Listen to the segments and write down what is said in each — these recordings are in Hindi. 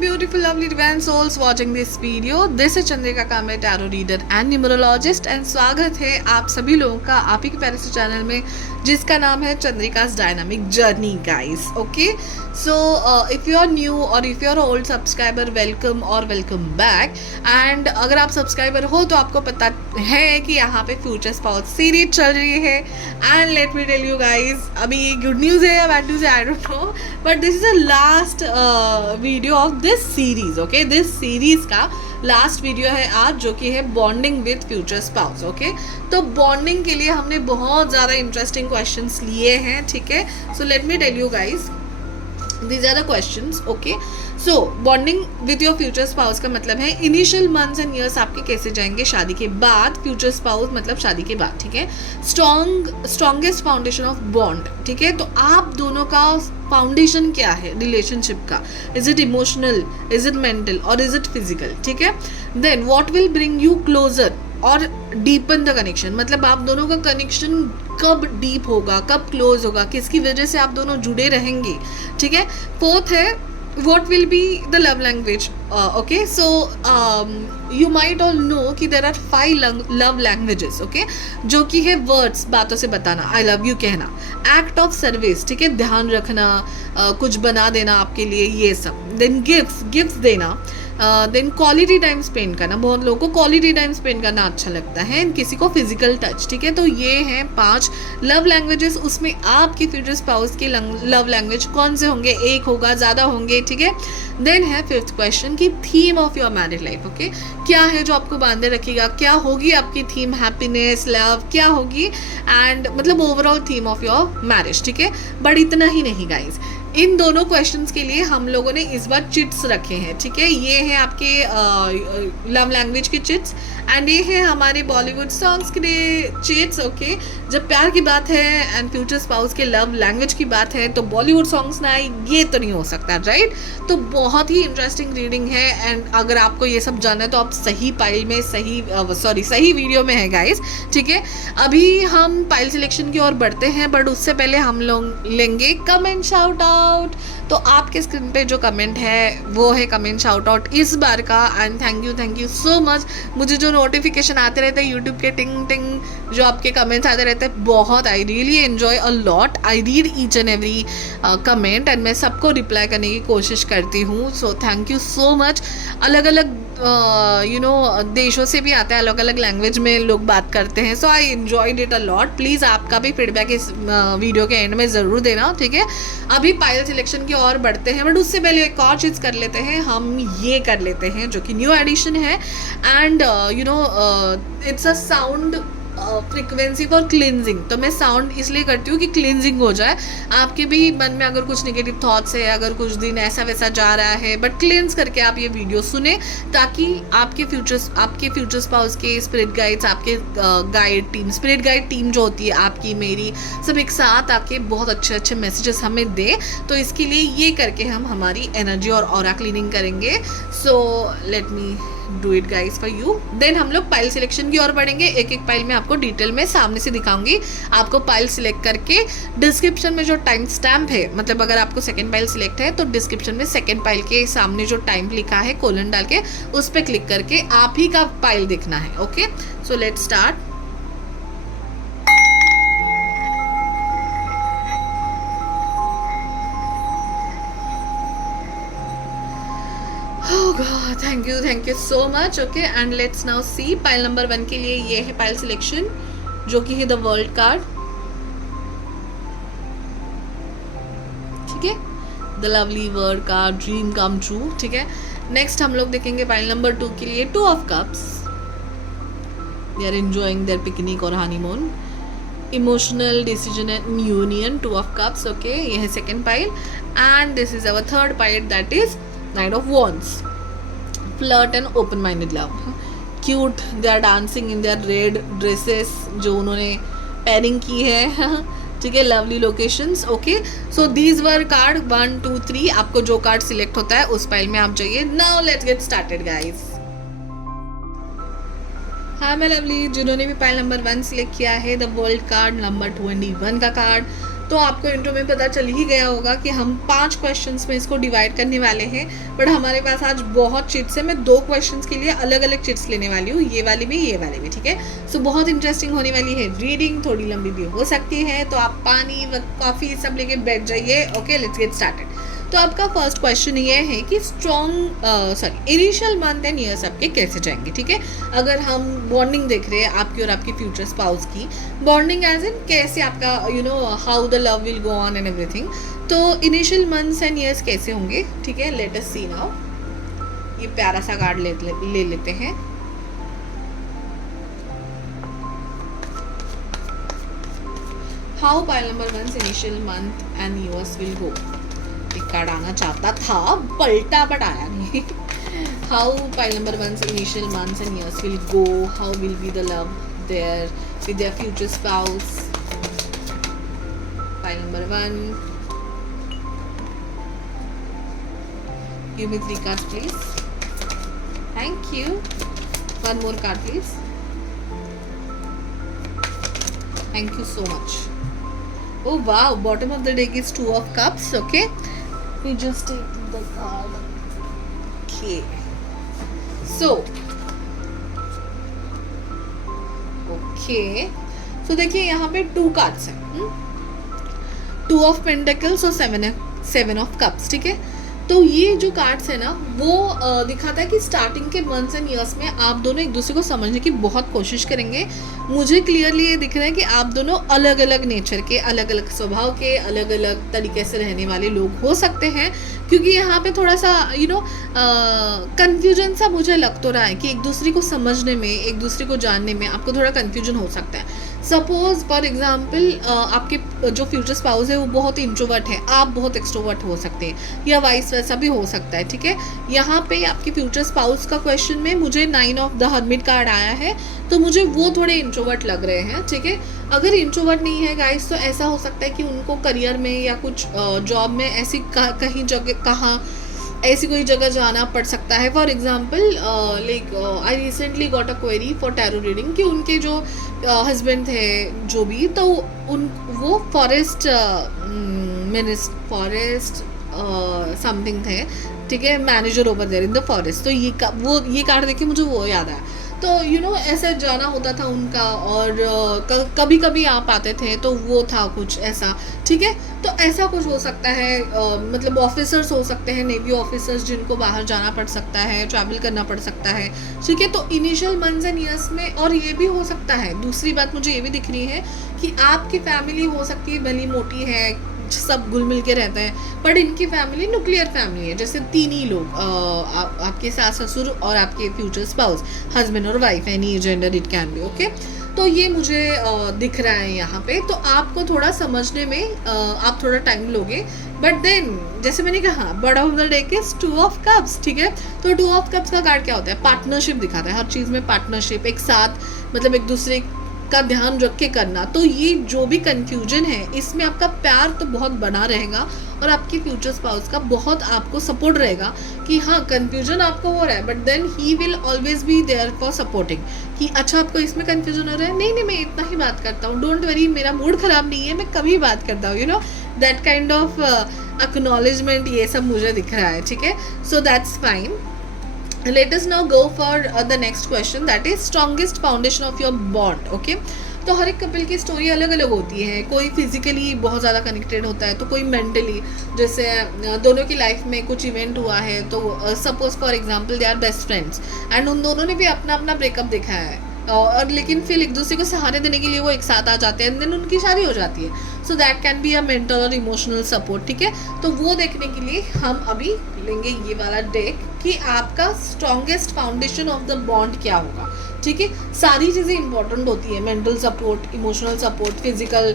beautiful, lovely divine souls watching this video. This is Chandrika Kamre tarot reader and numerologist and स्वागत है आप सभी लोगों का आप ही के प्यारे से चैनल में जिसका नाम है Chandrika's dynamic journey guys. Okay, so if you are new और if you are old subscriber welcome और वेलकम बैक. एंड अगर आप सब्सक्राइबर हो तो आपको पता है कि यहाँ पे फ्यूचर स्पाउस सीरीज चल रही है. And let me tell you guys, अभी गुड न्यूज़ है या बैड न्यूज़ है I don't know, but this is the last video of this series. Okay, this series का लास्ट वीडियो है आज, जो कि है bonding with future spouse. Okay, तो बॉन्डिंग के लिए हमने बहुत ज़्यादा इंटरेस्टिंग क्वेश्चंस लिए हैं. ठीक है, so let me tell you guys, these are the questions. okay, so bonding with your future spouse का मतलब है इनिशियल मंथ्स एंड ईयर्स आपके कैसे जाएंगे शादी के बाद. फ्यूचर स्पाउस मतलब शादी के बाद. ठीक है, स्ट्रॉन्गेस्ट फाउंडेशन ऑफ बॉन्ड. ठीक है, तो आप दोनों का फाउंडेशन क्या है रिलेशनशिप का. Is it emotional, is it mental और इज इट फिजिकल. ठीक है, then what will bring you closer और डीपन द कनेक्शन. मतलब आप दोनों का कनेक्शन कब डीप होगा, कब क्लोज होगा, किसकी वजह से आप दोनों जुड़े रहेंगे. ठीक है, फोर्थ है what will be the love language. Okay, so you might all know कि there are 5 love languages. Okay, जो कि है वर्ड्स, बातों से बताना, I love you कहना, एक्ट ऑफ सर्विस. ठीक है, ध्यान रखना, कुछ बना देना आपके लिए, ये सब. देन गिफ्ट्स देना. देन क्वालिटी टाइम स्पेंड करना. बहुत लोगों को क्वालिटी टाइम स्पेंड करना अच्छा लगता है, एंड किसी को फिजिकल टच. ठीक है, तो ये हैं 5 लव लैंग्वेजेस. उसमें आपके फ्यूचर स्पाउस की लव लैंग्वेज कौन से होंगे, एक होगा, ज़्यादा होंगे. ठीक है, देन है 5th क्वेश्चन की theme of your married life. Okay, क्या है जो आपको बांधे रखेगा, क्या होगी आपकी थीम, हैप्पीनेस, लव, क्या होगी, एंड मतलब overall theme of your marriage. ठीक है, बट इतना ही नहीं गाइज, इन दोनों क्वेश्चंस के लिए हम लोगों ने इस बार चिट्स रखे हैं. ठीक है, ये हैं आपके लव लैंग्वेज के चिट्स, एंड ये है हमारे बॉलीवुड सॉन्ग्स के लिए चिट्स. ओके, जब प्यार की बात है एंड फ्यूचर स्पाउस के लव लैंग्वेज की बात है तो बॉलीवुड सॉन्ग्स ना आए, ये तो नहीं हो सकता, राइट. तो बहुत ही इंटरेस्टिंग रीडिंग है, एंड अगर आपको ये सब जानना है तो आप सही पाइल में सही वीडियो में है गाइस. ठीक है, अभी हम पाइल सिलेक्शन की ओर बढ़ते हैं, बट उससे पहले हम लोग लेंगे कमेंट शाउट आउट. तो आपके स्क्रीन पे जो कमेंट है वो है कमेंट शाउट आउट इस बार का. And thank you so much. मुझे जो नोटिफिकेशन आते रहते हैं यूट्यूब के टिंग टिंग, जो आपके कमेंट्स आते रहते हैं, बहुत I really enjoy a lot. I read each and every comment and मैं सबको रिप्लाई करने की कोशिश करती हूँ. So thank you so much. अलग अलग देशों से भी आता है, अलग अलग लैंग्वेज में लोग बात करते हैं. So I enjoyed it a lot. Please आपका भी फीडबैक इस वीडियो के एंड में ज़रूर देना. ठीक है, अभी पायल सिलेक्शन की ओर बढ़ते हैं, बट उससे पहले एक और चीज़ कर लेते हैं. हम ये कर लेते हैं जो कि न्यू एडिशन है, and it's a sound frequency for cleansing. तो मैं साउंड इसलिए करती हूँ कि क्लिनजिंग हो जाए. आपके भी मन में अगर कुछ नेगेटिव थॉट्स है, अगर कुछ दिन ऐसा वैसा जा रहा है, बट क्लिनज करके आप ये वीडियो सुने, ताकि आपके फ्यूचर स्पाउस के स्पिरिट गाइड्स, आपके guide team, spirit guide team जो होती है आपकी, मेरी, सब एक साथ आके बहुत अच्छे मैसेजेस हमें दे. तो इसके लिए ये करके हम हमारी एनर्जी और ऑरा क्लीनिंग करेंगे. So let me do it guys for you. Then हम लोग पाइल सिलेक्शन की ओर बढ़ेंगे. एक एक पाइल में आपको डिटेल में सामने से दिखाऊंगी. आपको पाइल सिलेक्ट करके डिस्क्रिप्शन में जो टाइम स्टैम्प है, मतलब अगर आपको सेकंड पाइल सिलेक्ट है तो डिस्क्रिप्शन में सेकंड पाइल के सामने जो टाइम लिखा है कोलन डाल के उस पर क्लिक करके आप ही का पाइल देखना है. Okay, so let start. Oh God, thank you so much. Okay, and let's now see pile number 1 के लिए ये है पाइल सिलेक्शन, जो कि है द वर्ल्ड कार्ड. ठीक है, the lovely world card, dream come true. ठीक है, नेक्स्ट हम लोग देखेंगे पाइल नंबर 2 के लिए 2 of cups. They are enjoying their picnic और honeymoon. Emotional decision and union, 2 of cups. Okay, ये है second pile, and this is our third pile, that is Knight of Wands. Flirt and open-minded love. Cute. They are dancing in their red dresses जो उन्होंने pairing की है. ठीक है, lovely locations. Okay, so these were card 1 2 3. आपको जो कार्ड सिलेक्ट होता है उस पाइल में आप जाइए. Now let's get started guys. Hi my lovely, जिन्होंने भी पाइल नंबर 1 सिलेक्ट किया है, द वर्ल्ड कार्ड नंबर 21 का कार्ड, तो तो आपको इंट्रो में पता चल ही गया होगा कि हम 5 क्वेश्चंस में इसको डिवाइड करने वाले हैं, बट हमारे पास आज बहुत चिट्स है। मैं 2 क्वेश्चंस के लिए अलग अलग चिट्स लेने वाली हूँ, ये वाली भी ये वाली भी, ठीक है। सो बहुत इंटरेस्टिंग होने वाली है रीडिंग, थोड़ी लंबी भी हो सकती है, तो आप पानी व कॉफ़ी सब लेके बैठ जाइए। Okay, let's get started. तो आपका फर्स्ट क्वेश्चन ये है कि इनिशियल मंथ एंड ईयर्स आपके कैसे जाएंगे, ठीक है। अगर हम बॉन्डिंग देख रहे हैं आपकी और आपकी फ्यूचर स्पाउस की, बॉन्डिंग एज इन कैसे आपका how the love will go on and everything. तो इनिशियल मंथ्स एंड ईयर्स कैसे होंगे, ठीक है। लेट अस सी नाउ। ये प्यारा सा कार्ड ले लेते हैं। How pile number 1 initial month and years will go. एक कार्ड आना चाहता था, पलटा बट आया नहीं। How pile number 1 initial months and years will go, how will be the love there with their future spouse. Pile number 1, give me 3 cards please. Thank you. One more card please. Thank you so much. Oh wow, bottom of the deck is 2 of cups. Okay, we just take the card. Okay, so देखिए यहाँ पे 2 कार्ड्स हैं, 2 ऑफ पेंटिकल्स और 7 ऑफ कप्स, ठीक है। तो ये जो कार्ड्स है ना वो दिखाता है कि स्टार्टिंग के मंथ्स एंड ईयर्स में आप दोनों एक दूसरे को समझने की बहुत कोशिश करेंगे। मुझे क्लियरली ये दिख रहा है कि आप दोनों अलग अलग नेचर के, अलग अलग स्वभाव के, अलग अलग तरीके से रहने वाले लोग हो सकते हैं, क्योंकि यहाँ पे थोड़ा सा कन्फ्यूजन सा मुझे लग तो रहा है कि एक दूसरे को समझने में, एक दूसरे को जानने में आपको थोड़ा कन्फ्यूजन हो सकता है। सपोज फॉर एग्जाम्पल आपके जो फ्यूचर स्पाउस है वो बहुत इंट्रोवर्ट है, आप बहुत एक्सट्रोवर्ट हो सकते हैं, या वाइस वैसा भी हो सकता है, ठीक है। यहाँ पे आपके फ्यूचर स्पाउस का क्वेश्चन में मुझे 9 ऑफ द हर्मिट कार्ड आया है, तो मुझे वो थोड़े इंट्रोवर्ट लग रहे हैं, ठीक है। अगर इंट्रोवर्ट नहीं है गाइस तो ऐसा हो सकता है कि उनको करियर में या कुछ जॉब में ऐसी कहीं जगह ऐसी कोई जगह जाना पड़ सकता है। For example like I recently got a query for tarot reading कि उनके जो हस्बैंड थे जो भी, तो वो फॉरेस्ट समथिंग थे, ठीक है, manager over there in the forest. तो ये कार्ड देख के मुझे वो याद आया। तो ऐसे जाना होता था उनका, और कभी कभी आप आते थे, तो वो था कुछ ऐसा, ठीक है। तो ऐसा कुछ हो सकता है, मतलब ऑफिसर्स हो सकते हैं, नेवी ऑफिसर्स जिनको बाहर जाना पड़ सकता है, ट्रैवल करना पड़ सकता है, ठीक है। तो इनिशियल मंथ्स एंड ईयर्स में, और ये भी हो सकता है, दूसरी बात मुझे ये भी दिख रही है कि आपकी फैमिली हो सकती है भली मोटी है, सब घुल मिल के रहते हैं, बट इनकी फैमिली न्यूक्लियर फैमिली है, जैसे 3 ही लोग, आपके सास ससुर और आपके फ्यूचर स्पाउस, हस्बैंड और wife, any gender it can be, okay. तो ये मुझे दिख रहा है यहाँ पे। तो आपको थोड़ा समझने में आप थोड़ा टाइम लोगे, बट देन जैसे मैंने कहा bottom of the deck is 2 of cups, ठीक है। तो 2 ऑफ कप्स का कार्ड क्या होता है, पार्टनरशिप दिखाता है, हर चीज़ में पार्टनरशिप, एक साथ, मतलब एक दूसरे का ध्यान रख के करना। तो ये जो भी कंफ्यूजन है इसमें आपका प्यार तो बहुत बना रहेगा, और आपके फ्यूचर स्पाउस का बहुत आपको सपोर्ट रहेगा कि हाँ कंफ्यूजन आपको हो रहा है, but then he will always be there for supporting कि अच्छा आपको इसमें कंफ्यूजन हो रहा है, नहीं मैं इतना ही बात करता हूँ, डोंट वरी, मेरा मूड खराब नहीं है, मैं कभी बात करता हूँ, दैट काइंड ऑफ एक्नॉलेजमेंट, ये सब मुझे दिख रहा है, ठीक है। So that's fine. Let us now go for the next question, that is strongest foundation of your bond, okay। तो हर एक कपल की स्टोरी अलग अलग होती है, कोई फिजिकली बहुत ज़्यादा कनेक्टेड होता है, तो कोई मेंटली, जैसे दोनों की लाइफ में कुछ इवेंट हुआ है, तो suppose for example they are best friends and उन दोनों ने भी अपना अपना ब्रेकअप देखा है, और लेकिन फिर एक दूसरे को सहारे देने के लिए वो एक साथ आ जाते हैं, एंड देन उनकी शादी हो जाती है। So that can be a mental और इमोशनल सपोर्ट, ठीक है। तो वो देखने के लिए हम अभी लेंगे ये वाला डेक कि आपका strongest foundation of the bond क्या होगा, ठीक है। सारी चीज़ें इंपॉर्टेंट होती है, mental support, emotional support, physical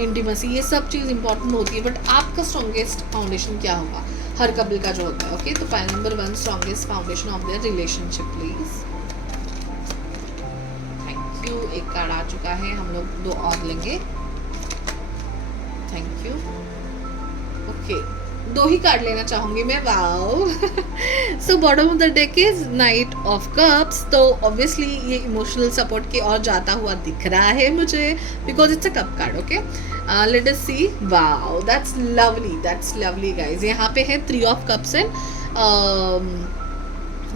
intimacy, ये सब चीज़ इंपॉर्टेंट होती है, बट आपका स्ट्रॉन्गेस्ट फाउंडेशन क्या होगा हर कपल का जो होता है, ओके। तो point number 1, strongest foundation of their relationship please. Thank you. एक कार्ड आ चुका है, हम लोग 2 और लेंगे। Thank you. ओके, दो ही कार्ड लेना चाहूंगी मैं, wow. So bottom of the deck is knight of cups, तो ऑब्वियसली ये इमोशनल सपोर्ट की ओर जाता हुआ दिख रहा है मुझे, because it's a cup card. Okay, let us see, wow that's lovely guys. यहाँ पे है 3 ऑफ कप्स एंड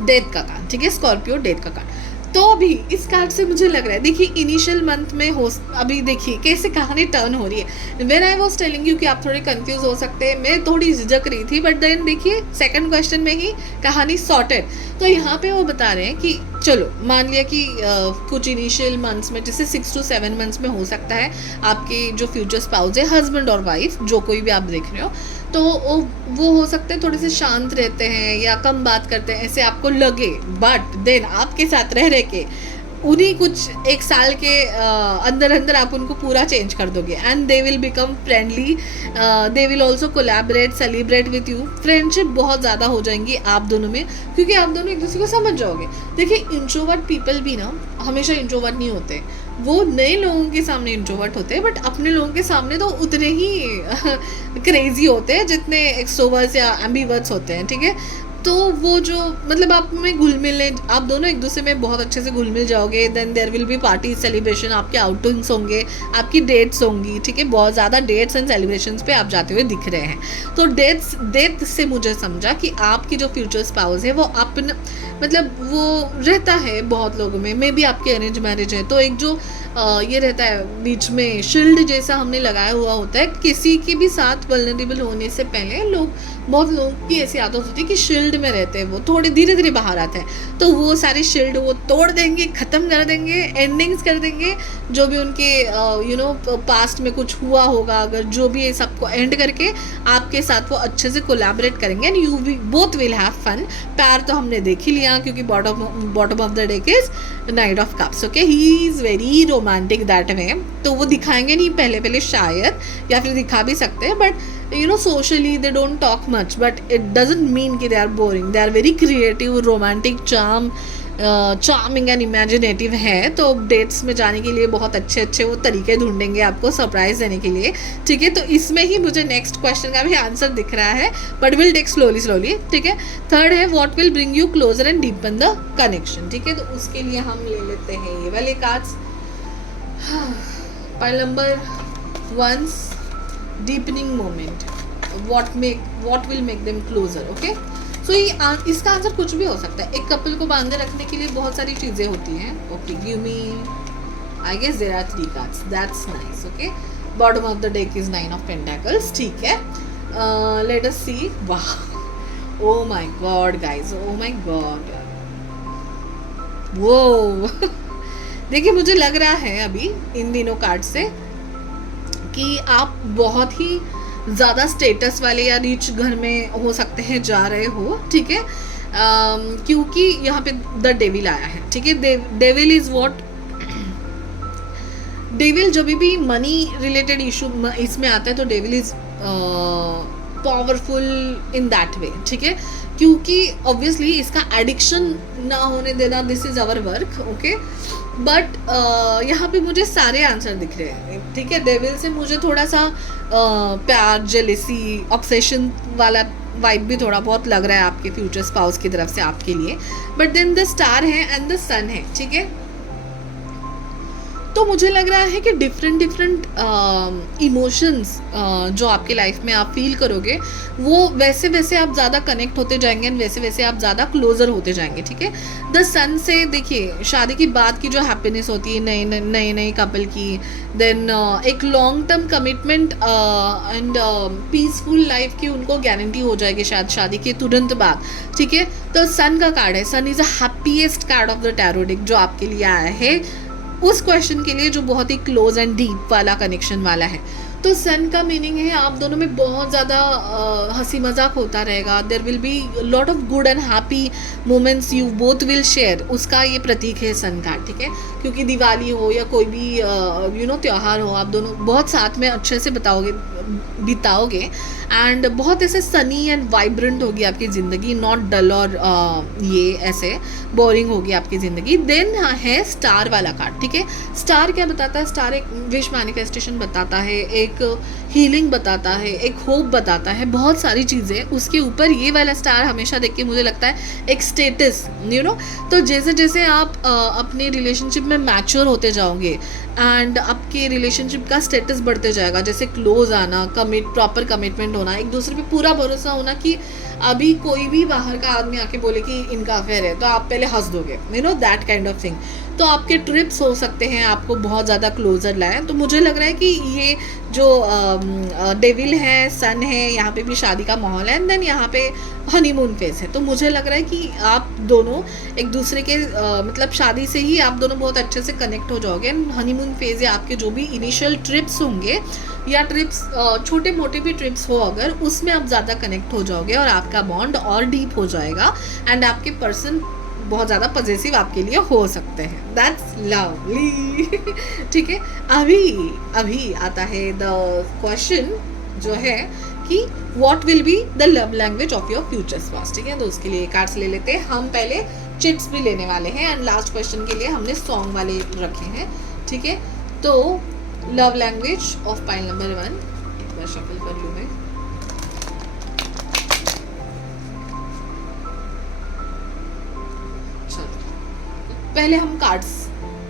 डेथ का कार्ड, ठीक है, स्कॉर्पियो डेथ का कार्ड। तो अभी इस कार्ड से मुझे लग रहा है, देखिए इनिशियल मंथ में हो, अभी देखिए कैसे कहानी टर्न हो रही है। When I was telling you कि आप थोड़े कंफ्यूज हो सकते हैं, मैं थोड़ी झिझक रही थी, बट देन देखिए सेकंड क्वेश्चन में ही कहानी सॉर्टेड। तो यहाँ पे वो बता रहे हैं कि चलो मान लिया कि कुछ इनिशियल मंथ्स में, जैसे 6 to 7 मंथ्स में हो सकता है आपके जो फ्यूचर स्पाउस है, हस्बैंड और वाइफ, जो कोई भी आप देख रहे हो, तो वो हो सकते हैं थोड़े से शांत रहते हैं या कम बात करते हैं, ऐसे आपको लगे। बट देन आपके साथ रह के उन्हीं कुछ 1 साल के अंदर अंदर आप उनको पूरा चेंज कर दोगे, and they will become friendly, they will also collaborate, celebrate with you. Friendship बहुत ज़्यादा हो जाएंगी आप दोनों में, क्योंकि आप दोनों एक दूसरे को समझ जाओगे। देखिए इंट्रोवर्ट पीपल भी ना हमेशा इंट्रोवर्ट नहीं होते, वो नए लोगों के सामने इंट्रोवर्ट होते हैं, बट अपने लोगों के सामने तो उतने ही क्रेजी होते हैं जितने एक्सट्रोवर्ट्स या एम्बीवर्ट्स होते हैं, ठीक है। तो वो जो मतलब आप में घुल मिल, आप दोनों एक दूसरे में बहुत अच्छे से घुल मिल जाओगे। Then there will be party celebration, आपके आउटिंग्स होंगे, आपकी डेट्स होंगी, ठीक है, बहुत ज़्यादा डेट्स एंड सेलिब्रेशंस पे आप जाते हुए दिख रहे हैं। तो डेथ से मुझे समझा कि आपकी जो फ्यूचर स्पाउस है वो अपन मतलब वो रहता है बहुत लोगों में, मे बी आपके अरेंज मैरिज है तो एक जो ये रहता है बीच में शील्ड जैसा हमने लगाया हुआ होता है। किसी के भी साथ वल्नरेबल होने से पहले बहुत लोगों की ऐसी आदत होती है कि शील्ड में रहते हैं, वो थोड़े धीरे धीरे बाहर आते हैं, तो वो सारे शील्ड वो तोड़ देंगे, ख़त्म कर देंगे, एंडिंग्स कर देंगे, जो भी उनके पास्ट में कुछ हुआ होगा, अगर जो भी ये सबको एंड करके आपके साथ वो अच्छे से कोलैबोरेट करेंगे, and you both will have fun. प्यार तो हमने देख ही लिया, क्योंकि bottom of the deck is knight of cups. Okay, he is very romantic that way. तो वो दिखाएंगे नहीं पहले शायद, या फिर दिखा भी सकते हैं, but socially they don't talk much, but it doesn't mean कि they are boring. They are very creative, romantic, charming and imaginative है। तो डेट्स में जाने के लिए बहुत अच्छे अच्छे वो तरीके ढूंढेंगे आपको सरप्राइज देने के लिए, ठीक है। तो इसमें ही मुझे नेक्स्ट क्वेश्चन का भी आंसर दिख रहा है, बट विल टेक स्लोली, ठीक है। थर्ड है what will bring you closer and deepen the connection, ठीक है। तो उसके लिए हम ले लेते हैं ये वाले cards. Pile number 1, deepening moment, what will make them closer, okay। so इसका आंसर कुछ भी हो सकता है। एक कपल को बांधे रखने के लिए बहुत सारी चीज़ें होती हैं। Okay, give me, I guess there are 3 cards, that's nice. Okay, bottom of the deck is 9 of Pentacles, ठीक है। लेट अस सी, वाह, oh my god guys, oh my god, वो देखिए मुझे लग रहा है अभी इन दिनों कार्ड से कि आप बहुत ही ज़्यादा स्टेटस वाले या रिच घर में हो सकते हैं जा रहे हो, ठीक है। क्योंकि यहाँ पे द डेविल आया है, ठीक है। डेविल इज़ व्हाट, डेविल जब भी मनी रिलेटेड इशू इसमें आता है तो devil is powerful in that way, ठीक है। क्योंकि ऑब्वियसली इसका एडिक्शन ना होने देना, this is our work, okay. But यहाँ पे मुझे सारे आंसर दिख रहे हैं, ठीक है। डेविल से मुझे थोड़ा सा प्यार, जेलिसी, ऑब्सेशन वाला वाइब भी थोड़ा बहुत लग रहा है आपके फ्यूचर स्पाउस की तरफ से आपके लिए। बट देन द स्टार है एंड द सन है, ठीक है। तो मुझे लग रहा है कि डिफरेंट इमोशंस जो आपके लाइफ में आप फील करोगे, वो वैसे वैसे आप ज़्यादा कनेक्ट होते जाएंगे एंड वैसे वैसे आप ज़्यादा क्लोजर होते जाएंगे, ठीक है। द सन से देखिए शादी की बाद की जो हैप्पीनेस होती है नए कपल की, देन एक long term commitment and peaceful life की उनको गारंटी हो जाएगी शायद शादी के तुरंत बाद, ठीक है। तो सन का कार्ड है, sun is a happiest card of the tarot deck जो आपके लिए आया है उस क्वेश्चन के लिए जो बहुत ही क्लोज एंड डीप वाला कनेक्शन वाला है। तो सन का मीनिंग है आप दोनों में बहुत ज़्यादा हंसी मजाक होता रहेगा, there will be lot of good and happy moments you both will share, उसका ये प्रतीक है सन कार्ड, ठीक है। क्योंकि दिवाली हो या कोई भी त्यौहार हो, आप दोनों बहुत साथ में अच्छे से बिताओगे एंड बहुत ऐसे सनी एंड वाइब्रेंट होगी आपकी ज़िंदगी, नॉट डल और ये ऐसे बोरिंग होगी आपकी ज़िंदगी। देन है स्टार वाला कार्ड, ठीक है। स्टार क्या बताता है? स्टार एक विश मैनिफेस्टेशन बताता है, एक हीलिंग बताता है, एक होप बताता है, बहुत सारी चीज़ें उसके ऊपर। ये वाला स्टार हमेशा देख के मुझे लगता है एक स्टेटस, तो जैसे जैसे आप अपने रिलेशनशिप में मैच्योर होते जाओगे एंड आपके रिलेशनशिप का स्टेटस बढ़ते जाएगा, जैसे क्लोज आना, प्रॉपर कमिटमेंट होना, एक दूसरे पे पूरा भरोसा होना कि अभी कोई भी बाहर का आदमी आके बोले कि इनका अफेयर है तो आप पहले हंस दोगे, दैट काइंड ऑफ थिंग। तो आपके ट्रिप्स हो सकते हैं आपको बहुत ज़्यादा क्लोजर लाएं। तो मुझे लग रहा है कि ये जो डेविल है, सन है, यहाँ पे भी शादी का माहौल है, एंड देन यहाँ पे हनीमून फेज है। तो मुझे लग रहा है कि आप दोनों एक दूसरे के मतलब शादी से ही आप दोनों बहुत अच्छे से कनेक्ट हो जाओगे। हनीमून फेज या आपके जो भी इनिशियल ट्रिप्स होंगे या ट्रिप्स छोटे मोटे भी ट्रिप्स हो अगर, उसमें आप ज़्यादा कनेक्ट हो जाओगे और आपका बॉन्ड और डीप हो जाएगा एंड आपके पर्सन बहुत ज़्यादा पॉजिटिव आपके लिए हो सकते हैं। That's lovely. ठीक है, अभी आता है द क्वेश्चन जो है कि what will be the love language of your future spouse. ठीक है, तो उसके लिए कार्ड्स ले लेते हैं हम। पहले चिट्स भी लेने वाले हैं एंड लास्ट क्वेश्चन के लिए हमने सॉन्ग वाले रखे हैं। ठीक है, तो love language of pile number 1 एक बार शफल कर लूँ मैं। पहले हम कार्ड्स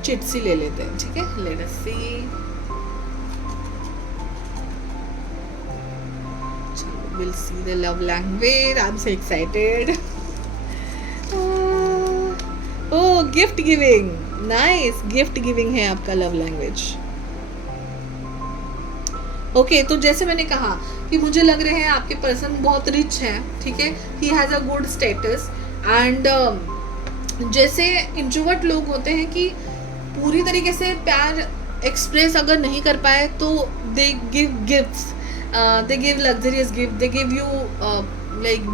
चिट्स ही ले लेते हैं। ठीक है, लेट अस सी। चलो, will see the love language. I am so excited. Oh, gift giving. Nice, gift giving है आपका लव लैंग्वेज। ओके, तो जैसे मैंने कहा कि मुझे लग रहे हैं आपके पर्सन बहुत रिच है। ठीक है, ही has a good status and जैसे इंट्रोवर्ट लोग होते हैं कि पूरी तरीके से प्यार एक्सप्रेस अगर नहीं कर पाए तो they give gifts, they give luxurious gift, they give you like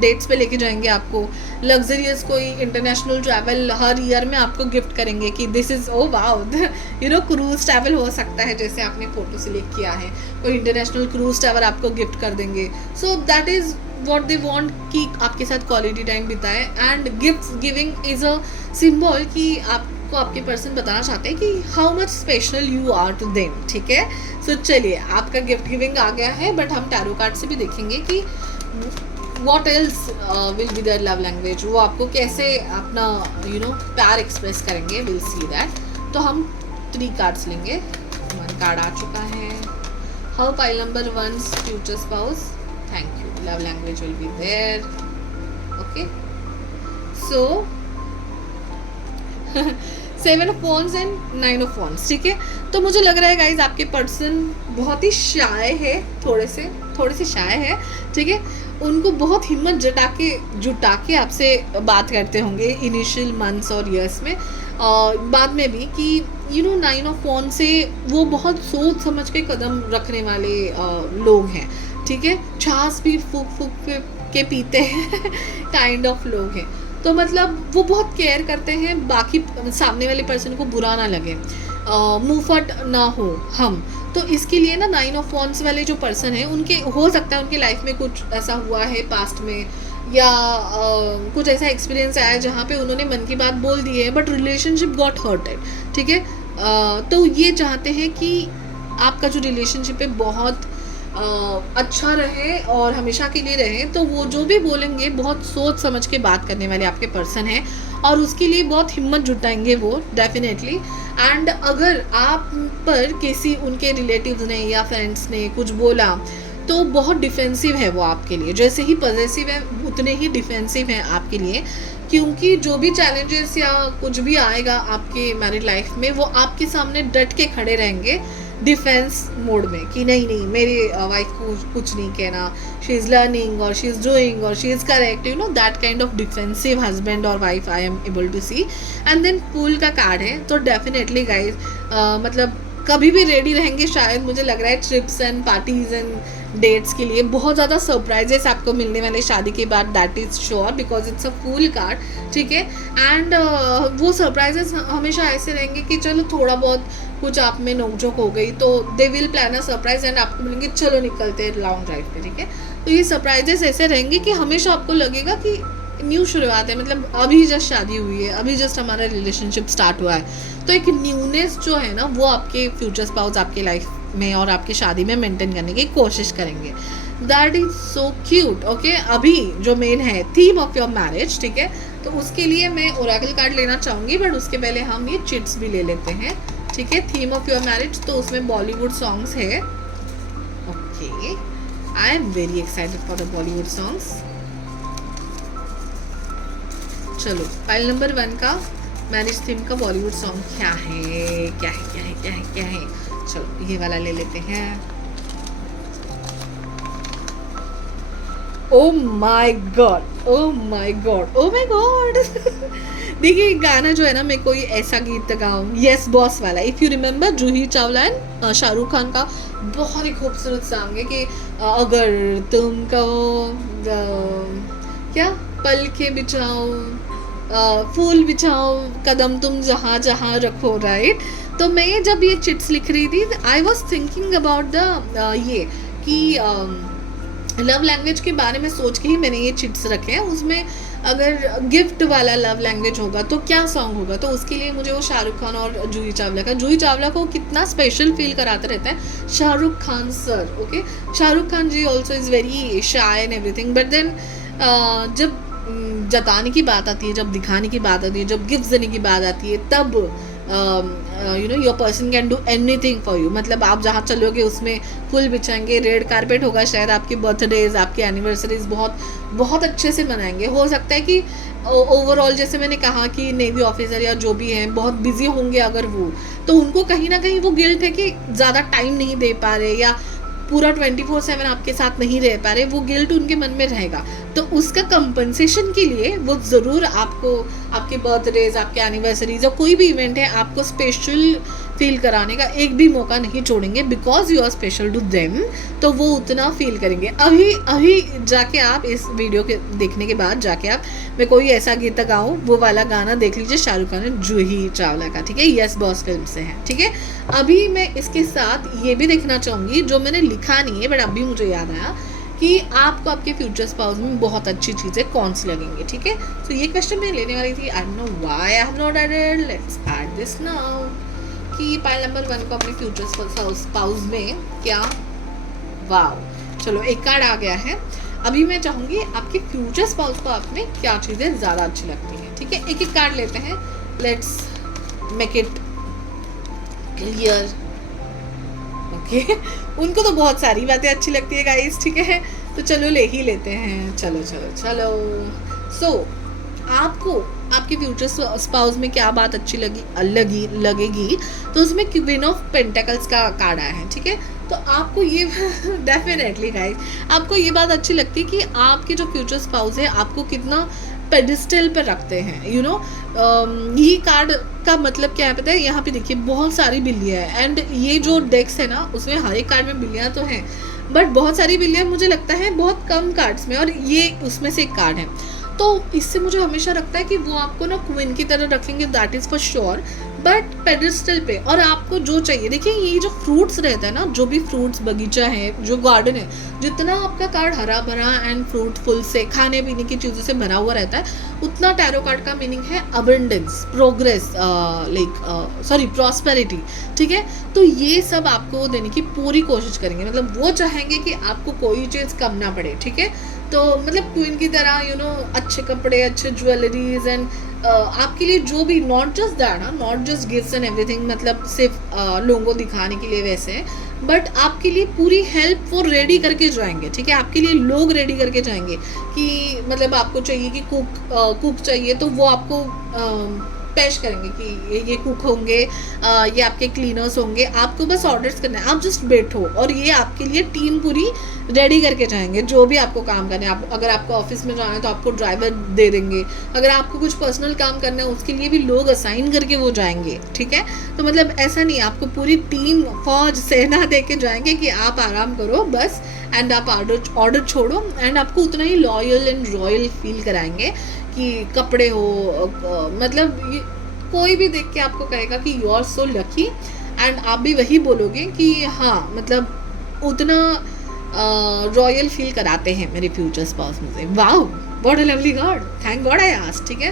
dates पे लेके जाएंगे आपको, लग्जरियस कोई इंटरनेशनल ट्रैवल हर ईयर में आपको गिफ्ट करेंगे कि this is oh wow, cruise travel हो सकता है जैसे आपने फोटो सिलेक्ट किया है, कोई इंटरनेशनल क्रूज ट्रैवल आपको गिफ्ट कर देंगे। So that is what they want कि आपके साथ क्वालिटी टाइम बिताए। And gift giving is a symbol कि आपको आपके पर्सन बताना चाहते हैं कि how much special you are to them. ठीक है, सो चलिए आपका गिफ्ट गिविंग आ गया है, बट हम टैरो कार्ड से भी देखेंगे कि what else will be their love language, वो आपको कैसे अपना प्यार एक्सप्रेस करेंगे। Will see that. तो हम 3 कार्ड्स लेंगे। 1 कार्ड आ चुका है। How pile number 1 future spouse, thank you, love language will be there. Okay, so 7 of wands and 9 of wands. ठीक है, तो मुझे लग रहा है गाइज आपके पर्सन बहुत ही शाय है, थोड़े से शाय है। ठीक है, उनको बहुत हिम्मत जुटा के आपसे बात करते होंगे इनिशियल मंथ्स और ईयर्स में, और बाद में भी कि 9 ऑफ वॉन्ड से वो बहुत सोच समझ के कदम रखने वाले लोग हैं। ठीक है, छाछ भी फूक के पीते हैं काइंड ऑफ लोग हैं। तो मतलब वो बहुत केयर करते हैं बाकी सामने वाले पर्सन को बुरा ना लगे, मुंहफट ना हो हम। तो इसके लिए ना 9 ऑफ वॉन्ड्स वाले जो पर्सन है उनके हो सकता है उनके लाइफ में कुछ ऐसा हुआ है पास्ट में, या कुछ ऐसा एक्सपीरियंस आया है जहाँ पे उन्होंने मन की बात बोल दी है बट रिलेशनशिप गॉट हर्टेड। ठीक है, तो ये चाहते हैं कि आपका जो रिलेशनशिप है बहुत अच्छा रहे और हमेशा के लिए रहे। तो वो जो भी बोलेंगे बहुत सोच समझ के बात करने वाले आपके पर्सन हैं और उसके लिए बहुत हिम्मत जुटाएंगे वो डेफिनेटली। एंड अगर आप पर किसी उनके रिलेटिव्स ने या फ्रेंड्स ने कुछ बोला तो बहुत डिफेंसिव है वो आपके लिए, जैसे ही पॉजिटिव है उतने ही डिफेंसिव हैं आपके लिए, क्योंकि जो भी चैलेंजेस या कुछ भी आएगा आपके मैरिड लाइफ में वो आपके सामने डट के खड़े रहेंगे डिफेंस मोड में कि नहीं मेरी वाइफ को कुछ नहीं कहना, शी इज़ लर्निंग और शी इज़ डूइंग और she is correct, that kind of defensive husband और wife I am able to see. And then fool का कार्ड है, तो डेफिनेटली गाइज मतलब कभी भी रेडी रहेंगे शायद, मुझे लग रहा है trips and parties and dates के लिए। बहुत ज़्यादा सरप्राइजेस आपको मिलने वाले शादी के बाद, that is sure because it's a fool card. ठीक है, एंड वो सरप्राइजेस हमेशा ऐसे रहेंगे कि चलो थोड़ा बहुत कुछ आप में नोकझोंक हो गई तो they will plan a surprise and आपको मिलेंगे चलो निकलते हैं लॉन्ग ड्राइव पे। ठीक है, तो ये सरप्राइजेस ऐसे रहेंगे कि हमेशा आपको लगेगा कि न्यू शुरुआत है, मतलब अभी जस्ट शादी हुई है, अभी जस्ट हमारा रिलेशनशिप स्टार्ट हुआ है। तो एक न्यूनेस जो है ना वो आपके फ्यूचर स्पाउस आपके लाइफ में और आपकी शादी में मेंटेन करने की कोशिश करेंगे. That is so cute. Okay, अभी जो मेन है थीम ऑफ योर मैरिज, ठीक है, तो उसके लिए मैं ओरेकल कार्ड लेना चाहूँगी, बट उसके पहले हम ये चिट्स भी ले लेते हैं. ठीक है, थीम ऑफ योर मैरिज, तो उसमें बॉलीवुड सॉन्ग्स है. Okay, I am very excited for the Bollywood songs. चलो, फाइल नंबर 1 का मैरिज थीम का बॉलीवुड सॉन्ग क्या है, क्या है, क्या है, क्या है, क्या है. चलो ये वाला ले लेते हैं. ओ माई गॉड, ओ माई गॉड, ओ माई गॉड. देखिए गाना जो है ना, मैं कोई ऐसा गीत गाऊँ, यस बॉस वाला. If you remember, Juhi Chawla and Shahrukh Khan का बहुत ही खूबसूरत सॉन्ग है कि अगर तुम कहो क्या, पल के बिछाओ, फूल बिछाओ, कदम तुम जहाँ जहाँ रखो, राइट. तो मैं जब ये चिट्स लिख रही थी, I was thinking about the ये कि लव लैंग्वेज के बारे में सोच के ही मैंने ये चिट्स रखे हैं. उसमें अगर गिफ्ट वाला लव लैंग्वेज होगा तो क्या सॉन्ग होगा, तो उसके लिए मुझे वो शाहरुख खान और जूही चावला का, जूही चावला को कितना स्पेशल फील कराते रहता है Shahrukh Khan sir. Okay, Shahrukh Khan ji also is very shy and everything, but then जब जताने की बात आती है, जब दिखाने की बात आती है, जब गिफ्ट देने की बात आती है, तब you know your person can do anything for you. मतलब आप जहाँ चलोगे उसमें फुल बिछाएंगे, रेड कारपेट होगा, शायद आपकी बर्थडेज, आपकी एनिवर्सरीज बहुत बहुत अच्छे से मनाएंगे. हो सकता है कि ओवरऑल, जैसे मैंने कहा कि नेवी ऑफिसर या जो भी हैं बहुत बिजी होंगे अगर वो, तो उनको कहीं ना कहीं वो गिल्ट है कि ज़्यादा टाइम नहीं दे पा रहे या पूरा 24/7 आपके साथ नहीं रह पा रहे. वो गिल्ट उनके मन में रहेगा, तो उसका कंपनसेशन के लिए वो ज़रूर आपको आपके बर्थडेज, आपके एनिवर्सरीज या कोई भी इवेंट है, आपको स्पेशल फील कराने का एक भी मौका नहीं छोड़ेंगे, because you are special to them. तो वो उतना फील करेंगे. अभी अभी जाके आप इस वीडियो के देखने के बाद जाके आप, मैं कोई ऐसा गीत गाऊँ, वो वाला गाना देख लीजिए शाहरुख खान और जूही चावला का. ठीक है, यस बॉस फिल्म से है. ठीक है, अभी मैं इसके साथ ये भी देखना चाहूँगी, जो मैंने लिखा नहीं है बट अभी मुझे याद आया, कि आपको आपके फ्यूचर स्पाउस में बहुत अच्छी चीज़ें कौन सी लगेंगी. ठीक है, तो ये क्वेश्चन मैं लेने वाली थी. I don't know why I have not added. Let's add this now कि पाइल नंबर 1 को अपने फ्यूचर स्पाउस में क्या. वाओ, चलो एक कार्ड आ गया है. अभी मैं चाहूँगी आपके फ्यूचर स्पाउस को आप में क्या चीज़ें ज़्यादा अच्छी लगती हैं. ठीक है, एक एक कार्ड लेते हैं. Let's make it clear. Okay, उनको तो बहुत सारी बातें अच्छी लगती है गाइस. ठीक है, तो चलो ले ही लेते हैं. चलो चलो चलो. सो आपको आपके फ्यूचर स्पाउस में क्या बात अच्छी लगेगी, तो उसमें क्वीन ऑफ पेंटेकल्स का कार्ड आया है. ठीक है, तो आपको ये डेफिनेटली गाइस, आपको ये बात अच्छी लगती है कि आपके जो फ्यूचर स्पाउस है आपको कितना पेडिस्टल पर रखते हैं. यू नो, ये कार्ड का मतलब क्या है पता है. यहाँ पे देखिए बहुत सारी बिल्लियाँ हैं, एंड ये जो डेक्स है ना, उसमें हर एक कार्ड में बिल्लियाँ तो हैं, बट बहुत सारी बिल्लियाँ मुझे लगता है बहुत कम कार्ड्स में, और ये उसमें से एक कार्ड है. तो इससे मुझे हमेशा लगता है कि वो आपको ना क्वीन की तरह रखेंगे, that is for sure, but pedestal पे. और आपको जो चाहिए, देखिए ये जो फ्रूट्स रहता है ना, जो भी फ्रूट्स बगीचा है, जो गार्डन है, जितना आपका कार्ड हरा भरा एंड फ्रूटफुल से, खाने पीने की चीज़ों से भरा हुआ रहता है, उतना टैरो कार्ड का मीनिंग है अबंडेंस, प्रोग्रेस, प्रॉस्पेरिटी. ठीक है, तो ये सब आपको देने की पूरी कोशिश करेंगे. मतलब वो चाहेंगे कि आपको कोई चीज़ कम ना पड़े. ठीक है, तो मतलब क्वीन की तरह, यू नो, अच्छे कपड़े, अच्छे ज्वेलरीज एंड आपके लिए जो भी, not just that, not just gifts and everything, मतलब सिर्फ लोगों को दिखाने के लिए वैसे, बट आपके लिए पूरी हेल्प वो रेडी करके जाएंगे. ठीक है, आपके लिए लोग रेडी करके जाएंगे कि मतलब आपको चाहिए कि कुक चाहिए, तो वो आपको पेश करेंगे कि ये कुक होंगे, ये आपके क्लीनर्स होंगे, आपको बस ऑर्डर्स करना है, आप जस्ट बैठो, और ये आपके लिए टीम पूरी रेडी करके जाएंगे जो भी आपको काम करना है. आप अगर आपको ऑफिस में जाना है तो आपको ड्राइवर दे देंगे, अगर आपको कुछ पर्सनल काम करना है उसके लिए भी लोग असाइन करके वो जाएंगे. ठीक है, तो मतलब ऐसा नहीं, आपको पूरी टीम, फौज, सेना दे के जाएंगे कि आप आराम करो बस, एंड आप ऑर्डर छोड़ो, एंड आपको उतना ही लॉयल एंड रॉयल फील कराएंगे कि कपड़े हो, मतलब कोई भी देख के आपको कहेगा कि you are so lucky, and आप भी वही बोलोगे कि हाँ, मतलब उतना रॉयल फील कराते हैं मेरे फ्यूचर स्पाउस मुझे. Wow, what a lovely God, thank God I asked. ठीक है,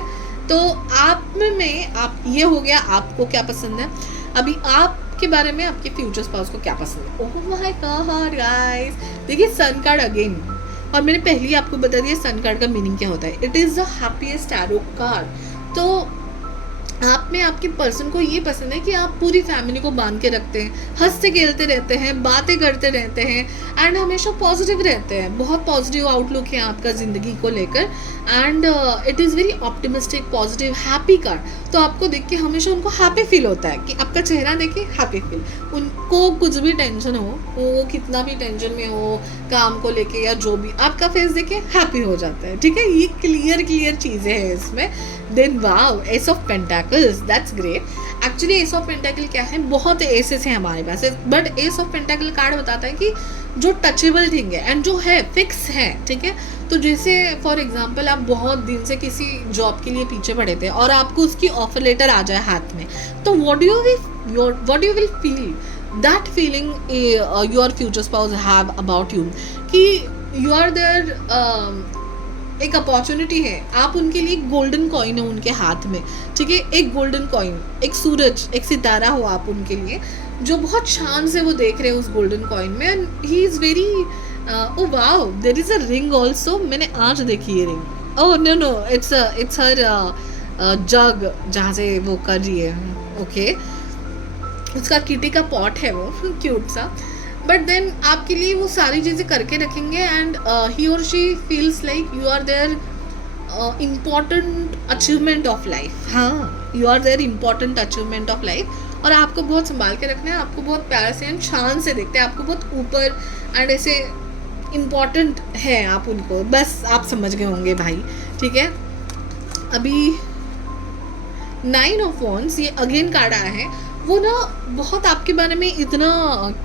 तो आप में आप, ये हो गया आपको क्या पसंद है. अभी आपके आपके बारे में आपके फ्यूचर स्पाउस को क्या पसंद है। ओह माय गॉड गाइस, देखिए सन कार्ड अगेन, और मैंने पहले ही आपको बता दिया सन कार्ड का मीनिंग क्या होता है। It is the happiest tarot card. तो आप में आपके पर्सन को ये पसंद है कि आप पूरी फैमिली को बांध के रखते हैं, हंसते खेलते रहते हैं, बातें करते रहते हैं एंड हमेशा पॉजिटिव रहते हैं। बहुत पॉजिटिव आउटलुक है आपका ज़िंदगी को लेकर and it is very optimistic, positive, happy card. तो आपको देख के हमेशा उनको हैप्पी फील होता है कि आपका चेहरा देखे हैप्पी फील। उनको कुछ भी टेंशन हो, वो कितना भी टेंशन में हो काम को लेके या जो भी, आपका फेस देखे हैप्पी हो जाता है। ठीक है, ये क्लियर चीज़ें हैं इसमें। Then wow, ace of pentacles, that's great. Actually ace of pentacle क्या है, बहुत एसेस हैं हमारे पास, but ace of pentacle card बताता है कि जो टचेबल थिंग है एंड जो है फिक्स है। ठीक है, तो जैसे फॉर एग्जांपल आप बहुत दिन से किसी जॉब के लिए पीछे पड़े थे और आपको उसकी ऑफर लेटर आ जाए हाथ में, तो what you will feel, that feeling your future spouse have about you, कि यू आर देयर, एक अपॉर्चुनिटी है, आप उनके लिए गोल्डन कॉइन है उनके हाथ में। ठीक है, एक गोल्डन कॉइन, एक सूरज, एक सितारा हो आप उनके लिए, जो बहुत शान से वो देख रहे हैं उस गोल्डन कॉइन में। And he is very, oh wow, there is a ring also, मैंने आज देखी ये ring. Oh no, it's her jug जहाँ से वो कर रही है। ओके, उसका किटी का पॉट है वो, क्यूट सा। बट देन आपके लिए वो सारी चीज़ें करके रखेंगे एंड ही और she feels like you are their important achievement of life. हाँ, you are their important achievement of life, और आपको बहुत संभाल के रखना है, आपको बहुत प्यार से एंड शान से देखते हैं, आपको बहुत ऊपर एंड ऐसे इम्पॉर्टेंट है आप उनको, बस आप समझ गए होंगे भाई। ठीक है, अभी 9 ऑफ वॉन्ड्स ये अगेन कार्ड आया है। वो ना बहुत आपके बारे में इतना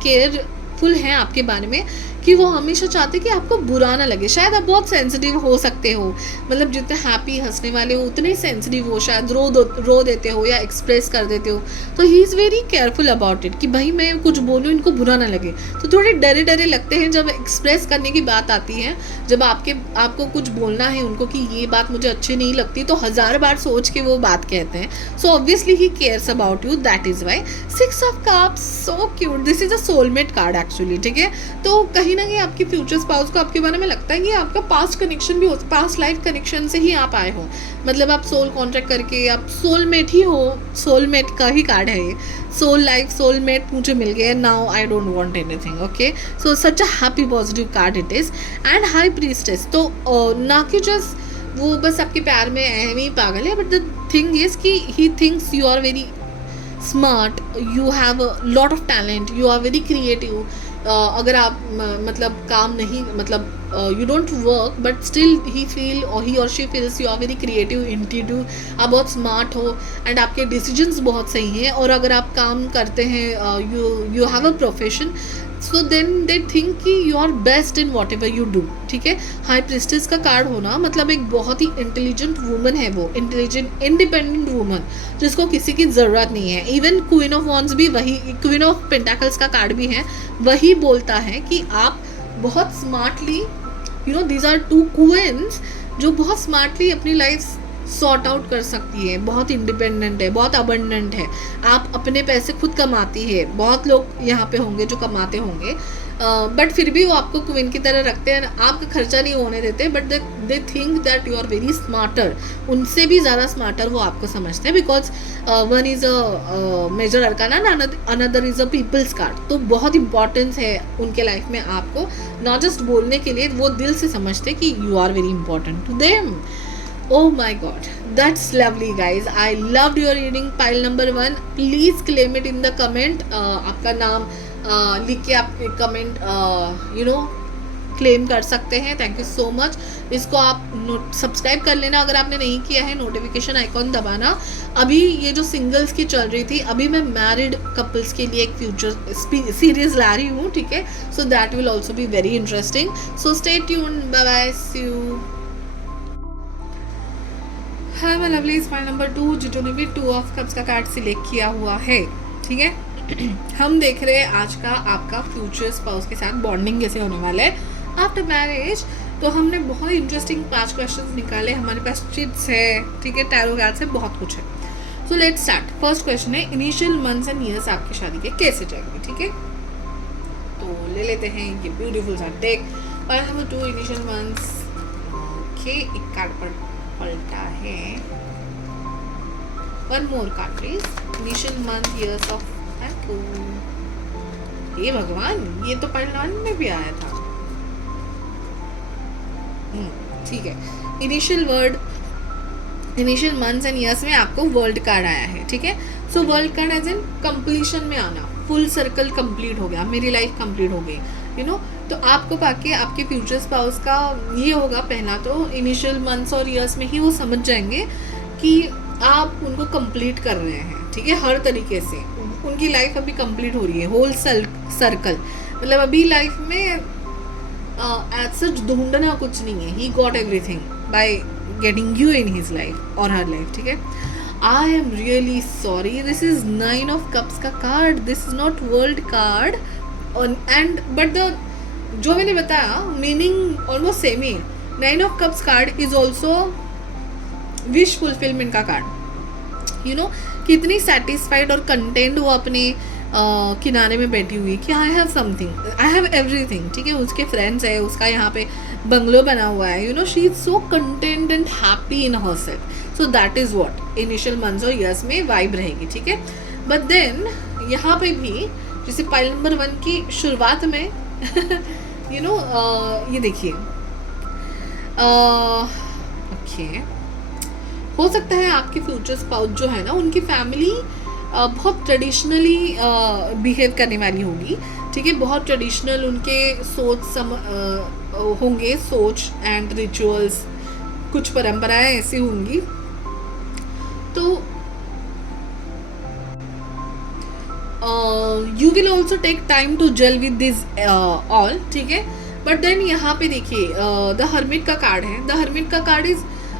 केयरफुल है आपके बारे में कि वो हमेशा चाहते कि आपको बुरा ना लगे। शायद आप बहुत सेंसिटिव हो सकते हो, मतलब जितने हैप्पी हंसने वाले हो उतने ही सेंसिटिव हो, शायद रो देते हो या एक्सप्रेस कर देते हो। तो ही is very careful about it कि भाई मैं कुछ बोलूँ इनको बुरा ना लगे। तो थोड़े डरे डरे लगते हैं जब एक्सप्रेस करने की बात आती है, जब आपको कुछ बोलना है उनको कि ये बात मुझे अच्छी नहीं लगती, तो 1000 बार सोच के वो बात कहते हैं। So obviously he cares about you, that is why. 6 of cups, so cute, this is a soulmate card actually. ठीक है, तो कहीं ना कहीं आपकी फ्यूचर स्पाउस को आपके बारे में लगता है कि आपका पास्ट कनेक्शन भी हो, पास्ट लाइफ कनेक्शन से ही आप आए हो, मतलब आप सोल कॉन्ट्रैक्ट करके आप सोलमेट ही हो। सोलमेट का ही कार्ड है ये, सोल लाइफ, सोलमेट मुझे मिल गया, now I don't want anything. Okay, so such a happy positive card it is. And high priestess, तो ना कि जस्ट वो बस आपके प्यार में ऐਵੇਂ ही पागल है, बट द थिंग इज कि he thinks you are very smart, you have a lot of talent, you are very creative. अगर आप मतलब काम नहीं, मतलब you don't work but still he feel, और ही और she feels you are very creative, intuitive, आप बहुत स्मार्ट हो एंड आपके डिसीजंस बहुत सही हैं। और अगर आप काम करते हैं, you have a profession, so then they think कि you are best in whatever you do. ठीक है, हाई प्रिस्टेस का कार्ड होना मतलब एक बहुत ही इंटेलिजेंट वूमन है वो, इंटेलिजेंट इंडिपेंडेंट वूमन जिसको किसी की ज़रूरत नहीं है। इवन क्वीन ऑफ वॉन्ड्स भी वही, क्वीन ऑफ पेंटाकल्स का कार्ड भी है, वही बोलता है कि आप बहुत smartly, you know these are 2 queens जो बहुत स्मार्टली अपनी लाइफ सॉर्ट आउट कर सकती है, बहुत इंडिपेंडेंट है, बहुत अबंडेंट है, आप अपने पैसे खुद कमाती है। बहुत लोग यहाँ पे होंगे जो कमाते होंगे, बट फिर भी वो आपको क्वीन की तरह रखते हैं, आपका खर्चा नहीं होने देते, but they think that you are very smarter, उनसे भी ज़्यादा स्मार्टर वो आपको समझते हैं, because one is a major arcana, another is a people's card. तो बहुत इंपॉर्टेंस है उनके लाइफ में आपको, नॉट जस्ट बोलने के लिए, वो दिल से समझते कि you are very important to them. Oh my god, that's lovely guys, I loved your reading. pile number 1, please claim it in the comment. आपका नाम लिख के आप कमेंट यू नो क्लेम कर सकते हैं। Thank you so much. इसको आप सब्सक्राइब कर लेना अगर आपने नहीं किया है, नोटिफिकेशन आइकॉन दबाना। अभी ये जो सिंगल्स की चल रही थी, अभी मैं मैरिड कपल्स के लिए एक फ्यूचर सीरीज ला रही हूँ। ठीक है, so that will also be very interesting, so stay tuned, bye bye, see you. हाँ मैं लवली, इस फाइल नंबर 2 जिन्होंने भी 2 ऑफ कप्स का कार्ड सिलेक्ट किया हुआ है। ठीक है, हम देख रहे हैं आज का आपका फ्यूचर स्पाउस के साथ बॉन्डिंग कैसे होने वाला है आफ्टर मैरिज। तो हमने बहुत इंटरेस्टिंग 5 क्वेश्चंस निकाले, हमारे पास चिट्स है, ठीक है, टैरो कार्ड्स है, बहुत कुछ है। So let's start. First question है, इनिशियल मंथ्स एंड ईयर्स आपकी शादी के कैसे जाएंगे, ठीक है। तो ले लेते हैं ये ब्यूटीफुल सा deck. Pile number 2, initial months. Okay, एक कार्ड पर पलटा है। One more card please. Initial month, years of ये भगवान, ये तो पाइल 1 में भी आया था। ठीक है, इनिशियल मंथ्स एंड ईयर्स में आपको वर्ल्ड कार्ड आया है, ठीक है। So world card as in completion में आना, फुल सर्कल कंप्लीट हो गया, मेरी लाइफ कंप्लीट हो गई, यू नो। तो आपको पाके आपके फ्यूचर स्पाउस का ये होगा, पहला तो इनिशियल मंथ्स और ईयर्स में ही वो समझ जाएंगे कि आप उनको कंप्लीट कर रहे हैं, ठीक है, हर तरीके से। उनकी लाइफ अभी कंप्लीट हो रही है, होल सर्कल, मतलब अभी लाइफ में एज सच ढूंढना कुछ नहीं है। He got everything by getting you in his life और हर लाइफ, ठीक है। I am really sorry, this is 9 of cups का card, this is not world card. And but the जो मैंने बताया मीनिंग ऑलमोस्ट सेम ही। 9 of cups card is also wish fulfilment का कार्ड, यू नो। कितनी सेटिस्फाइड और कंटेंट वो अपने किनारे में बैठी हुई कि I have something, I have everything, ठीक है। उसके फ्रेंड्स है, उसका यहाँ पे बंगलो बना हुआ है, you know. She is so content and happy in herself. So that is what initial months और ईयर्स में वाइब रहेगी, ठीक है। बट देन यहाँ पे भी जैसे पाइल नंबर 1 की शुरुआत में यू नो ये देखिए, ओके, हो सकता है आपके फ्यूचर स्पाउस जो है ना, उनकी फैमिली बहुत ट्रेडिशनली बिहेव करने वाली होगी, ठीक है। बहुत ट्रेडिशनल उनके होंगे, सोच एंड रिचुअल्स, कुछ परंपराएं ऐसी होंगी। तो you will also take time to gel with this all, ठीक है। बट देन यहाँ पे देखिए द हर्मिट का कार्ड है। द हर्मिट का कार्ड इज,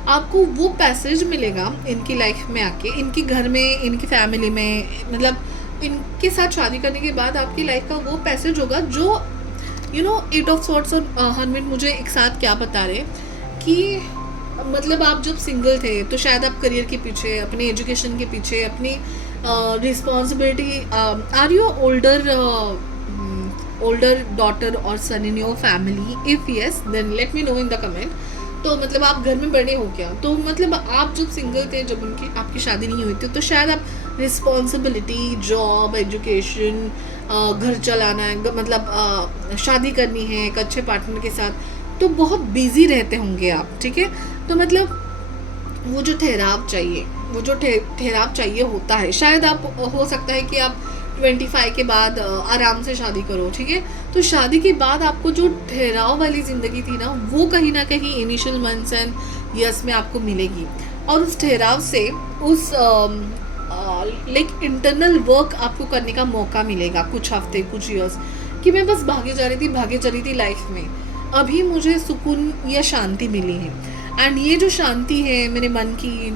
आपको वो पैसेज मिलेगा इनकी लाइफ में आके, इनके घर में, इनकी फैमिली में, मतलब इनके साथ शादी करने के बाद आपकी लाइफ का वो पैसेज होगा जो यू नो 8 ऑफ सॉर्ट्स और हर्मिट मुझे एक साथ क्या बता रहे कि मतलब आप जब सिंगल थे तो शायद आप करियर के पीछे, अपने एजुकेशन के पीछे, अपनी responsibility, are you older daughter or son in your family? If yes, then let me know in the comment. तो मतलब आप घर में बड़े हो क्या? तो मतलब आप जब सिंगल थे, जब आपकी शादी नहीं हुई थी, तो शायद आप रिस्पॉन्सिबिलिटी, जॉब, एजुकेशन, घर चलाना है, मतलब शादी करनी है एक अच्छे पार्टनर के साथ, तो बहुत बिजी रहते होंगे आप, ठीक है। तो मतलब वो जो ठहराव चाहिए होता है, शायद आप, हो सकता है कि आप 25 के बाद आराम से शादी करो, ठीक है। तो शादी के बाद आपको जो ठहराव वाली ज़िंदगी थी ना, वो कहीं ना कहीं इनिशियल मंथ्स एंड ईयर्स में आपको मिलेगी। और उस ठहराव से उस लाइक इंटरनल वर्क आपको करने का मौका मिलेगा, कुछ हफ्ते, कुछ ईयर्स, कि मैं बस भागे जा रही थी लाइफ में, अभी मुझे सुकून या शांति मिली है। एंड ये जो शांति है मेरे मन की,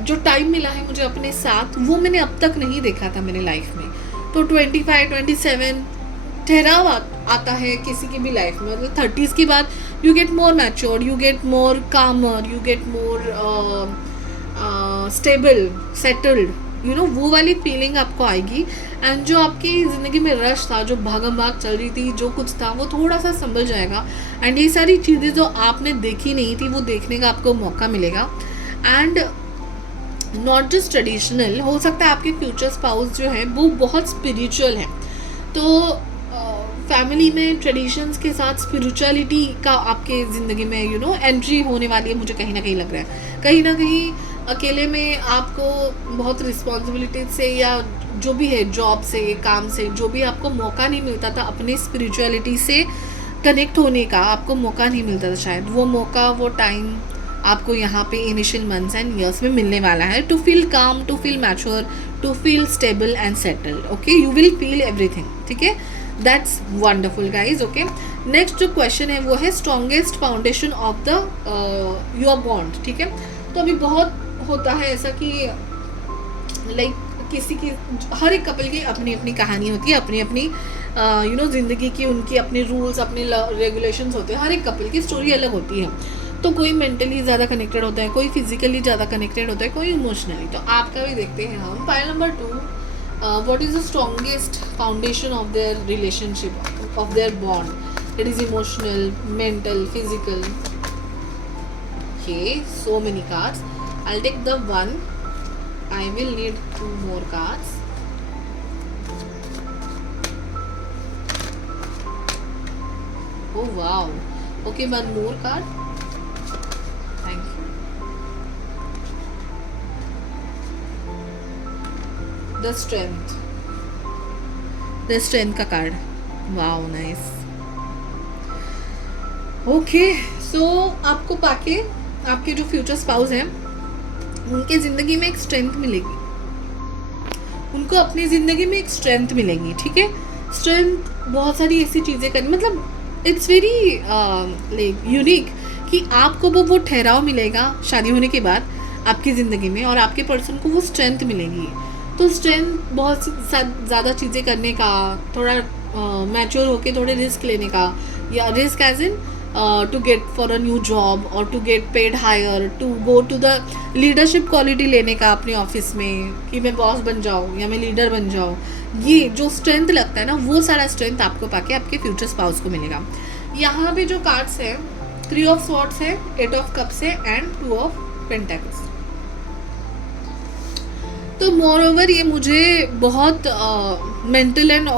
जो टाइम मिला है मुझे अपने साथ, वो मैंने अब तक नहीं देखा था मेरे लाइफ में। तो 25, 27 ठहराव आता है किसी की भी लाइफ में। मतलब 30s के बाद you get more mature, you get more calmer, you get more stable, settled, you know, वो वाली फीलिंग आपको आएगी। एंड जो आपकी ज़िंदगी में रश था, जो भागम भाग चल रही थी, जो कुछ था, वो थोड़ा सा संभल जाएगा। एंड ये सारी चीज़ें जो आपने देखी नहीं थी, वो देखने का आपको मौका मिलेगा। एंड नॉट जस्ट ट्रेडिशनल, हो सकता है आपके फ्यूचर स्पाउस जो है वो बहुत स्पिरिचुअल है। तो फैमिली में ट्रेडिशंस के साथ स्पिरिचुअलिटी का आपके ज़िंदगी में यू नो एंट्री होने वाली है, मुझे कहीं ना कहीं लग रहा है। कहीं ना कहीं अकेले में आपको बहुत रिस्पॉन्सिबिलिटी से, या जो भी है, जॉब से, काम से, जो भी आपको मौका नहीं मिलता था अपनी स्पिरिचुअलिटी से कनेक्ट होने का, आपको मौका नहीं मिलता था, शायद वो मौका, वो टाइम आपको यहाँ पे इनिशियल मंथ्स एंड ईयर्स में मिलने वाला है। To feel calm, to feel mature, to feel stable and settled, okay. You will feel everything, ठीक है। That's wonderful guys, okay. Next जो क्वेश्चन है वो है strongest foundation of the your bond, ठीक है। तो अभी बहुत होता है ऐसा कि लाइक किसी की, हर एक कपल की अपनी अपनी कहानी होती है, अपनी अपनी यू नो ज़िंदगी की, उनकी अपने रूल्स, अपने रेगुलेशंस होते हैं, हर एक कपल की स्टोरी अलग होती है। तो कोई मेंटली ज़्यादा कनेक्टेड होता है, कोई फिजिकली ज़्यादा कनेक्टेड होता है, कोई इमोशनली। तो आपका भी देखते हैं हम। Pile number 2, what is the strongest foundation of their relationship, of their bond? It is emotional, mental, physical. Okay, so many cards. I'll take the one. I will need 2 more cards. Oh wow. Okay, one more card. Thank you. The strength. The strength का card. Wow, nice. Okay, so आपको पाके आपके जो फ्यूचर स्पाउस हैं उनके ज़िंदगी में एक स्ट्रेंथ मिलेगी, उनको अपनी ज़िंदगी में एक स्ट्रेंथ मिलेगी, ठीक है। स्ट्रेंथ बहुत सारी ऐसी चीज़ें करनी, मतलब इट्स वेरी लाइक यूनिक कि आपको वो ठहराव मिलेगा शादी होने के बाद आपकी ज़िंदगी में, और आपके पर्सन को वो स्ट्रेंथ मिलेगी। तो स्ट्रेंथ बहुत ज़्यादा चीज़ें करने का, थोड़ा मैच्योर होके थोड़े रिस्क लेने का, या risk as in to get for a new job or to get paid higher, to go to the leadership quality लेने का अपने ऑफिस में, कि मैं बॉस बन जाऊँ या मैं लीडर बन जाऊँ। ये जो स्ट्रेंथ लगता है ना, वो सारा स्ट्रेंथ आपको पाके आपके फ्यूचर स्पाउस को मिलेगा। यहाँ पे जो कार्ड्स हैं, 3 ऑफ स्वॉर्ड्स है, 8 ऑफ कप्स है एंड 2 ऑफ पेंटेकल्स। तो मोर ओवर ये मुझे बहुत मेंटल एंड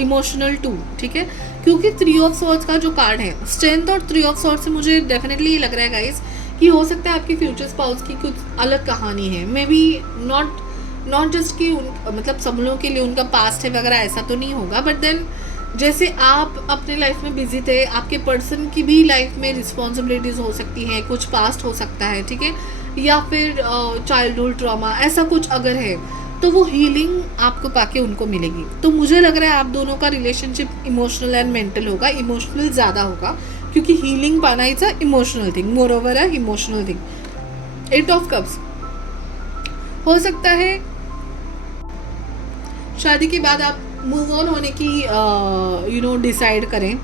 इमोशनल टू, ठीक है, क्योंकि 3 ऑफ स्वॉर्ड्स का जो कार्ड है, स्ट्रेंथ और 3 ऑफ स्वॉर्ड्स से मुझे डेफिनेटली ये लग रहा है गाइस कि हो सकता है आपकी फ्यूचर स्पाउस की कुछ अलग कहानी है। मे बी नॉट जस्ट कि मतलब सब लोगों के लिए उनका पास्ट है वगैरह, ऐसा तो नहीं होगा, बट देन जैसे आप अपने लाइफ में बिजी थे, आपके पर्सन की भी लाइफ में रिस्पॉन्सिबिलिटीज़ हो सकती हैं, कुछ पास्ट हो सकता है, ठीक है, या फिर चाइल्डहुड ट्रॉमा, ऐसा कुछ अगर है तो वो हीलिंग आपको पाके उनको मिलेगी। तो मुझे लग रहा है आप दोनों का रिलेशनशिप इमोशनल एंड मेंटल होगा, इमोशनल ज़्यादा होगा, क्योंकि हीलिंग पाना is a emotional thing, more over a emotional thing. 8 of cups हो सकता है शादी के बाद आप मूव ऑन होने की डिसाइड करें।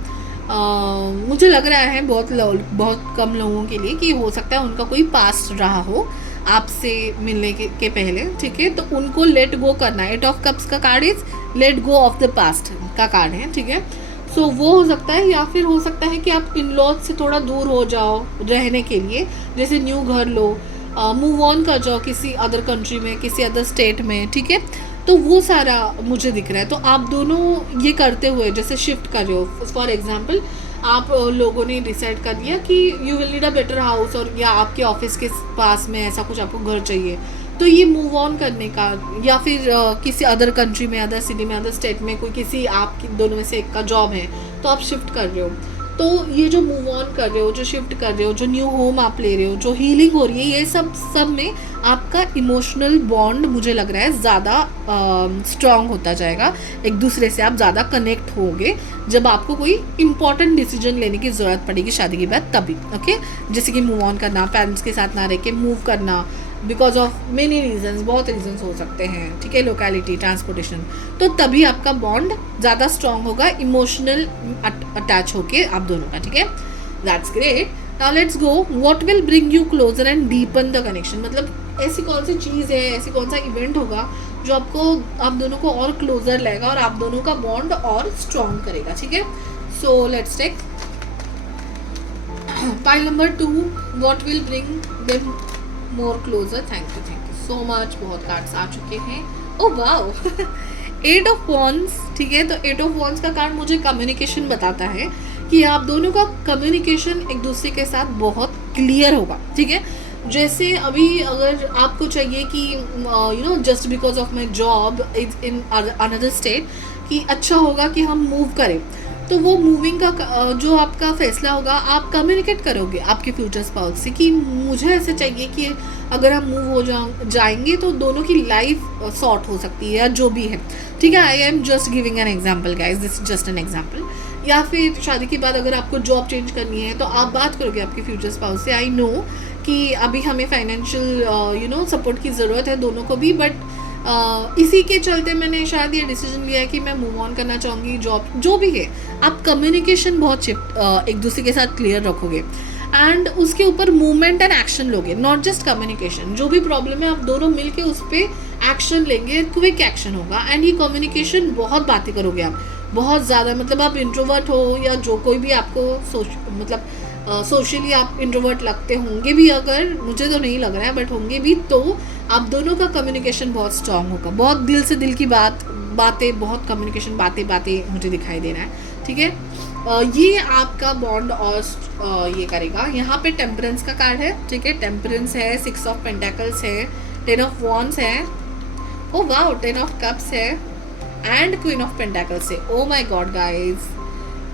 मुझे लग रहा है बहुत कम लोगों के लिए कि हो सकता है उनका कोई पास्ट रहा हो आपसे मिलने के पहले, ठीक है, तो उनको लेट गो करना है। 8 ऑफ कप्स का card is let go of the past का कार्ड है, ठीक है। सो वो हो सकता है, या फिर हो सकता है कि आप इन लॉज से थोड़ा दूर हो जाओ रहने के लिए, जैसे न्यू घर लो, मूव ऑन कर जाओ किसी अदर कंट्री में, किसी अदर स्टेट में, ठीक है। तो वो सारा मुझे दिख रहा है। तो आप दोनों ये करते हुए जैसे शिफ्ट कर रहे हो, फॉर एग्जाम्पल आप लोगों ने डिसाइड कर दिया कि you will need a better house, और या आपके ऑफिस के पास में ऐसा कुछ आपको घर चाहिए, तो ये मूव ऑन करने का, या फिर किसी अदर कंट्री में, अदर सिटी में, अदर स्टेट में कोई किसी आपकी दोनों में से एक का जॉब है तो आप शिफ्ट कर रहे हो। तो ये जो मूव ऑन कर रहे हो, जो शिफ्ट कर रहे हो, जो न्यू होम आप ले रहे हो, जो हीलिंग हो रही है, ये सब में आपका इमोशनल बॉन्ड मुझे लग रहा है ज़्यादा स्ट्रॉन्ग होता जाएगा। एक दूसरे से आप ज़्यादा कनेक्ट होगे जब आपको कोई इंपॉर्टेंट डिसीजन लेने की ज़रूरत पड़ेगी शादी के बाद, तभी। ओके, जैसे कि मूव ऑन करना, पेरेंट्स के साथ ना रह के मूव करना, बिकॉज ऑफ मेनी रीजंस, बहुत रीजंस हो सकते हैं, ठीक है, लोकेलिटी, ट्रांसपोर्टेशन, तो तभी आपका बॉन्ड ज़्यादा स्ट्रॉन्ग होगा, इमोशनल अटैच होके आप दोनों का, ठीक है। That's great. Now let's go, what will bring you closer and deepen the connection, मतलब ऐसी कौन सी चीज़ है, ऐसी कौन सा इवेंट होगा जो आप दोनों को और क्लोजर लाएगा और आप दोनों का बॉन्ड और स्ट्रॉन्ग करेगा, ठीक है। So let's take pile number 2, what will bring them more closer. Thank you so much. बहुत कार्ड्स आ चुके हैं। ओह वाओ 8 ऑफ वॉन्ड्स, ठीक है। तो 8 ऑफ वॉन्ड्स का कार्ड मुझे कम्युनिकेशन बताता है कि आप दोनों का कम्युनिकेशन एक दूसरे के साथ बहुत क्लियर होगा, ठीक है। जैसे अभी अगर आपको चाहिए कि just because of my job is in another state, कि अच्छा होगा कि हम मूव करें, तो वो मूविंग का जो आपका फैसला होगा आप कम्युनिकेट करोगे आपके फ्यूचर स्पाउस से कि मुझे ऐसे चाहिए कि अगर हम मूव हो जाएंगे तो दोनों की लाइफ सॉर्ट हो सकती है, या जो भी है, ठीक है। I am just giving an example guys, this just an example. या फिर शादी के बाद अगर आपको जॉब चेंज करनी है तो आप बात करोगे आपके फ्यूचर स्पाउस से। आई नो कि अभी हमें फाइनेंशियल सपोर्ट की ज़रूरत है दोनों को भी, बट इसी के चलते मैंने शायद ये डिसीजन लिया है कि मैं मूव ऑन करना चाहूँगी, जॉब जो भी है। आप कम्युनिकेशन बहुत एक दूसरे के साथ क्लियर रखोगे। एंड उसके ऊपर मूवमेंट एंड एक्शन लोगे, नॉट जस्ट कम्युनिकेशन। जो भी प्रॉब्लम है आप दोनों मिलके उस पर एक्शन लेंगे, क्विक एक्शन होगा। एंड ये कम्युनिकेशन बहुत बातें करोगे आप, बहुत ज़्यादा, मतलब आप इंट्रोवर्ट हो या जो कोई भी आपको सोशली आप इंट्रोवर्ट लगते होंगे भी, अगर मुझे तो नहीं लग रहा है बट होंगे भी, तो आप दोनों का कम्युनिकेशन बहुत स्ट्रांग होगा, बहुत दिल से दिल की बातें, बहुत कम्युनिकेशन, बातें मुझे दिखाई दे रहा है, ठीक है। ये आपका बॉन्ड और ये करेगा। यहाँ पे टेम्परेंस का कार्ड है, ठीक है, टेम्परेंस है, 6 ऑफ पेंटेकल्स है, 10 ऑफ वॉन्ड्स है, ओ वाओ, 10 ऑफ कप्स है एंड क्वीन ऑफ पेंटेकल्स है। ओ माय गॉड गाइस,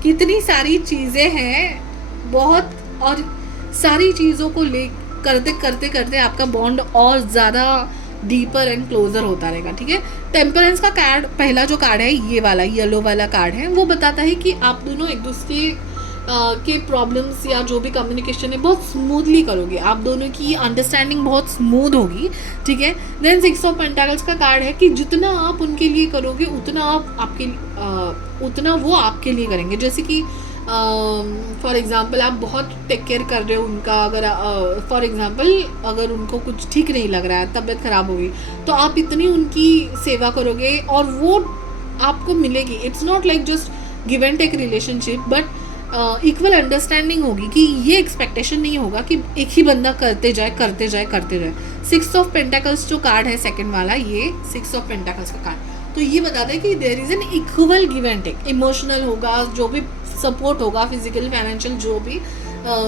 कितनी सारी चीज़ें हैं, बहुत, और सारी चीज़ों को ले करते करते आपका बॉन्ड और ज़्यादा डीपर एंड क्लोजर होता रहेगा, ठीक है। टेम्परेंस का कार्ड, पहला जो कार्ड है ये वाला येलो वाला कार्ड है, वो बताता है कि आप दोनों एक दूसरे के प्रॉब्लम्स या जो भी कम्युनिकेशन है बहुत स्मूथली करोगे, आप दोनों की अंडरस्टैंडिंग बहुत स्मूथ होगी, ठीक है। देन 6 ऑफ पेंटाकल्स का कार्ड है कि जितना आप उनके लिए करोगे उतना वो आपके लिए करेंगे। जैसे कि फॉर एग्ज़ाम्पल आप बहुत टेक केयर कर रहे हो उनका, अगर फॉर एग्ज़ाम्पल अगर उनको कुछ ठीक नहीं लग रहा है, तबीयत ख़राब होगी, तो आप इतनी उनकी सेवा करोगे और वो आपको मिलेगी। It's not like just give and take relationship, but equal understanding होगी कि ये एक्सपेक्टेशन नहीं होगा कि एक ही बंदा करते जाए। 6 ऑफ पेंटाकल्स जो कार्ड है सेकंड वाला, ये 6 ऑफ पेंटाकल्स का कार्ड, तो ये बताता है कि there is an equal give and take. Emotional होगा, जो भी सपोर्ट होगा, फिजिकल, फाइनेंशियल,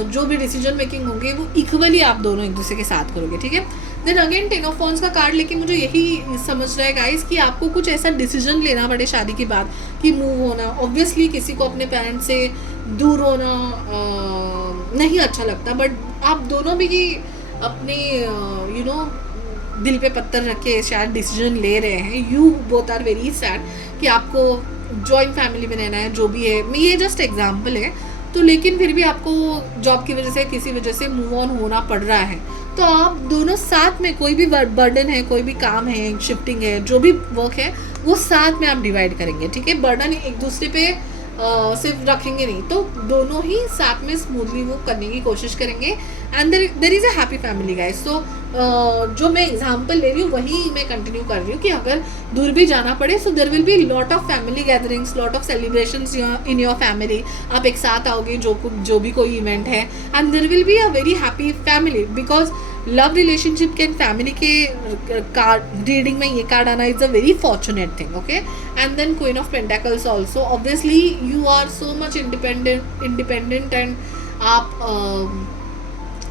जो भी डिसीजन मेकिंग होंगे वो इक्वली आप दोनों एक दूसरे के साथ करोगे, ठीक है। देन अगेन 10 ऑफ वॉन्ड्स का कार्ड लेके मुझे यही समझ रहा है गाइस कि आपको कुछ ऐसा डिसीजन लेना पड़े शादी के बाद कि मूव होना। ऑब्वियसली किसी को अपने पेरेंट्स से दूर होना नहीं अच्छा लगता, बट आप दोनों भी अपने दिल पे पत्थर रख के शायद डिसीजन ले रहे हैं। You both are very sad कि आपको जॉइंट फैमिली में रहना है, जो भी है, ये जस्ट एग्जाम्पल है। तो लेकिन फिर भी आपको जॉब की वजह से, किसी वजह से मूव ऑन होना पड़ रहा है, तो आप दोनों साथ में, कोई भी बर्डन है, कोई भी काम है, शिफ्टिंग है, जो भी वर्क है, वो साथ में आप डिवाइड करेंगे, ठीक है। बर्डन एक दूसरे पे सिर्फ रखेंगे नहीं, तो दोनों ही साथ में स्मूथली वो करने की कोशिश करेंगे। And there is a happy family guys. So जो मैं एग्जांपल ले रही हूँ वही मैं कंटिन्यू कर रही हूँ कि अगर दूर भी जाना पड़े, so there will be lot of family gatherings, lot of celebrations in your family. आप एक साथ आओगे जो भी कोई इवेंट है, and there will be a very happy family, because love relationship के फैमिली के कार्ड रीडिंग में ये कार्ड आना is a very fortunate thing, okay. And then queen of pentacles also, obviously you are so much independent and आप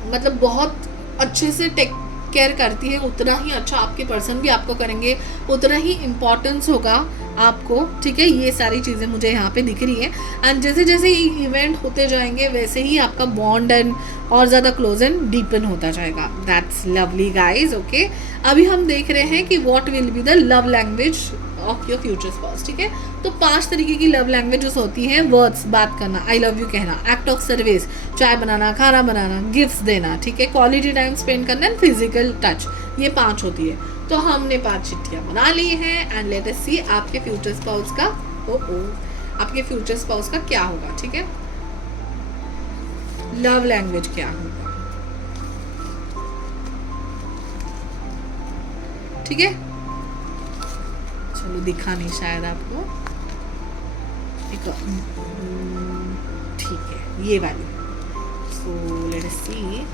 मतलब बहुत अच्छे से टेक केयर करती है, उतना ही अच्छा आपके पर्सन भी आपको करेंगे, उतना ही इम्पोर्टेंस होगा आपको, ठीक है। ये सारी चीज़ें मुझे यहाँ पे दिख रही है। एंड जैसे जैसे इवेंट होते जाएंगे वैसे ही आपका बॉन्ड एंड और ज़्यादा क्लोज एंड डीपन होता जाएगा। That's lovely guys, okay. अभी हम देख रहे हैं कि what will be the love language of your future spouse, ठीक है। तो 5 तरीके की लव लैंग्वेजेस होती हैं। वर्ड्स, बात करना, आई लव यू कहना, एक्ट ऑफ सर्विस, चाय बनाना, खाना बनाना, गिफ्ट्स देना, ठीक है, क्वालिटी टाइम स्पेंड करना एंड फिजिकल टच, ये 5 होती है। तो हमने 5 चिट्ठियाँ बना ली हैं एंड लेट अस सी आपके फ्यूचर स्पाउस का आपके फ्यूचर स्पाउस का क्या होगा, ठीक है। लव लैंग्वेज क्या होगा, ठीक है। चलो दिखा नहीं शायद आपको, ठीक है, ये वाली। So let us see,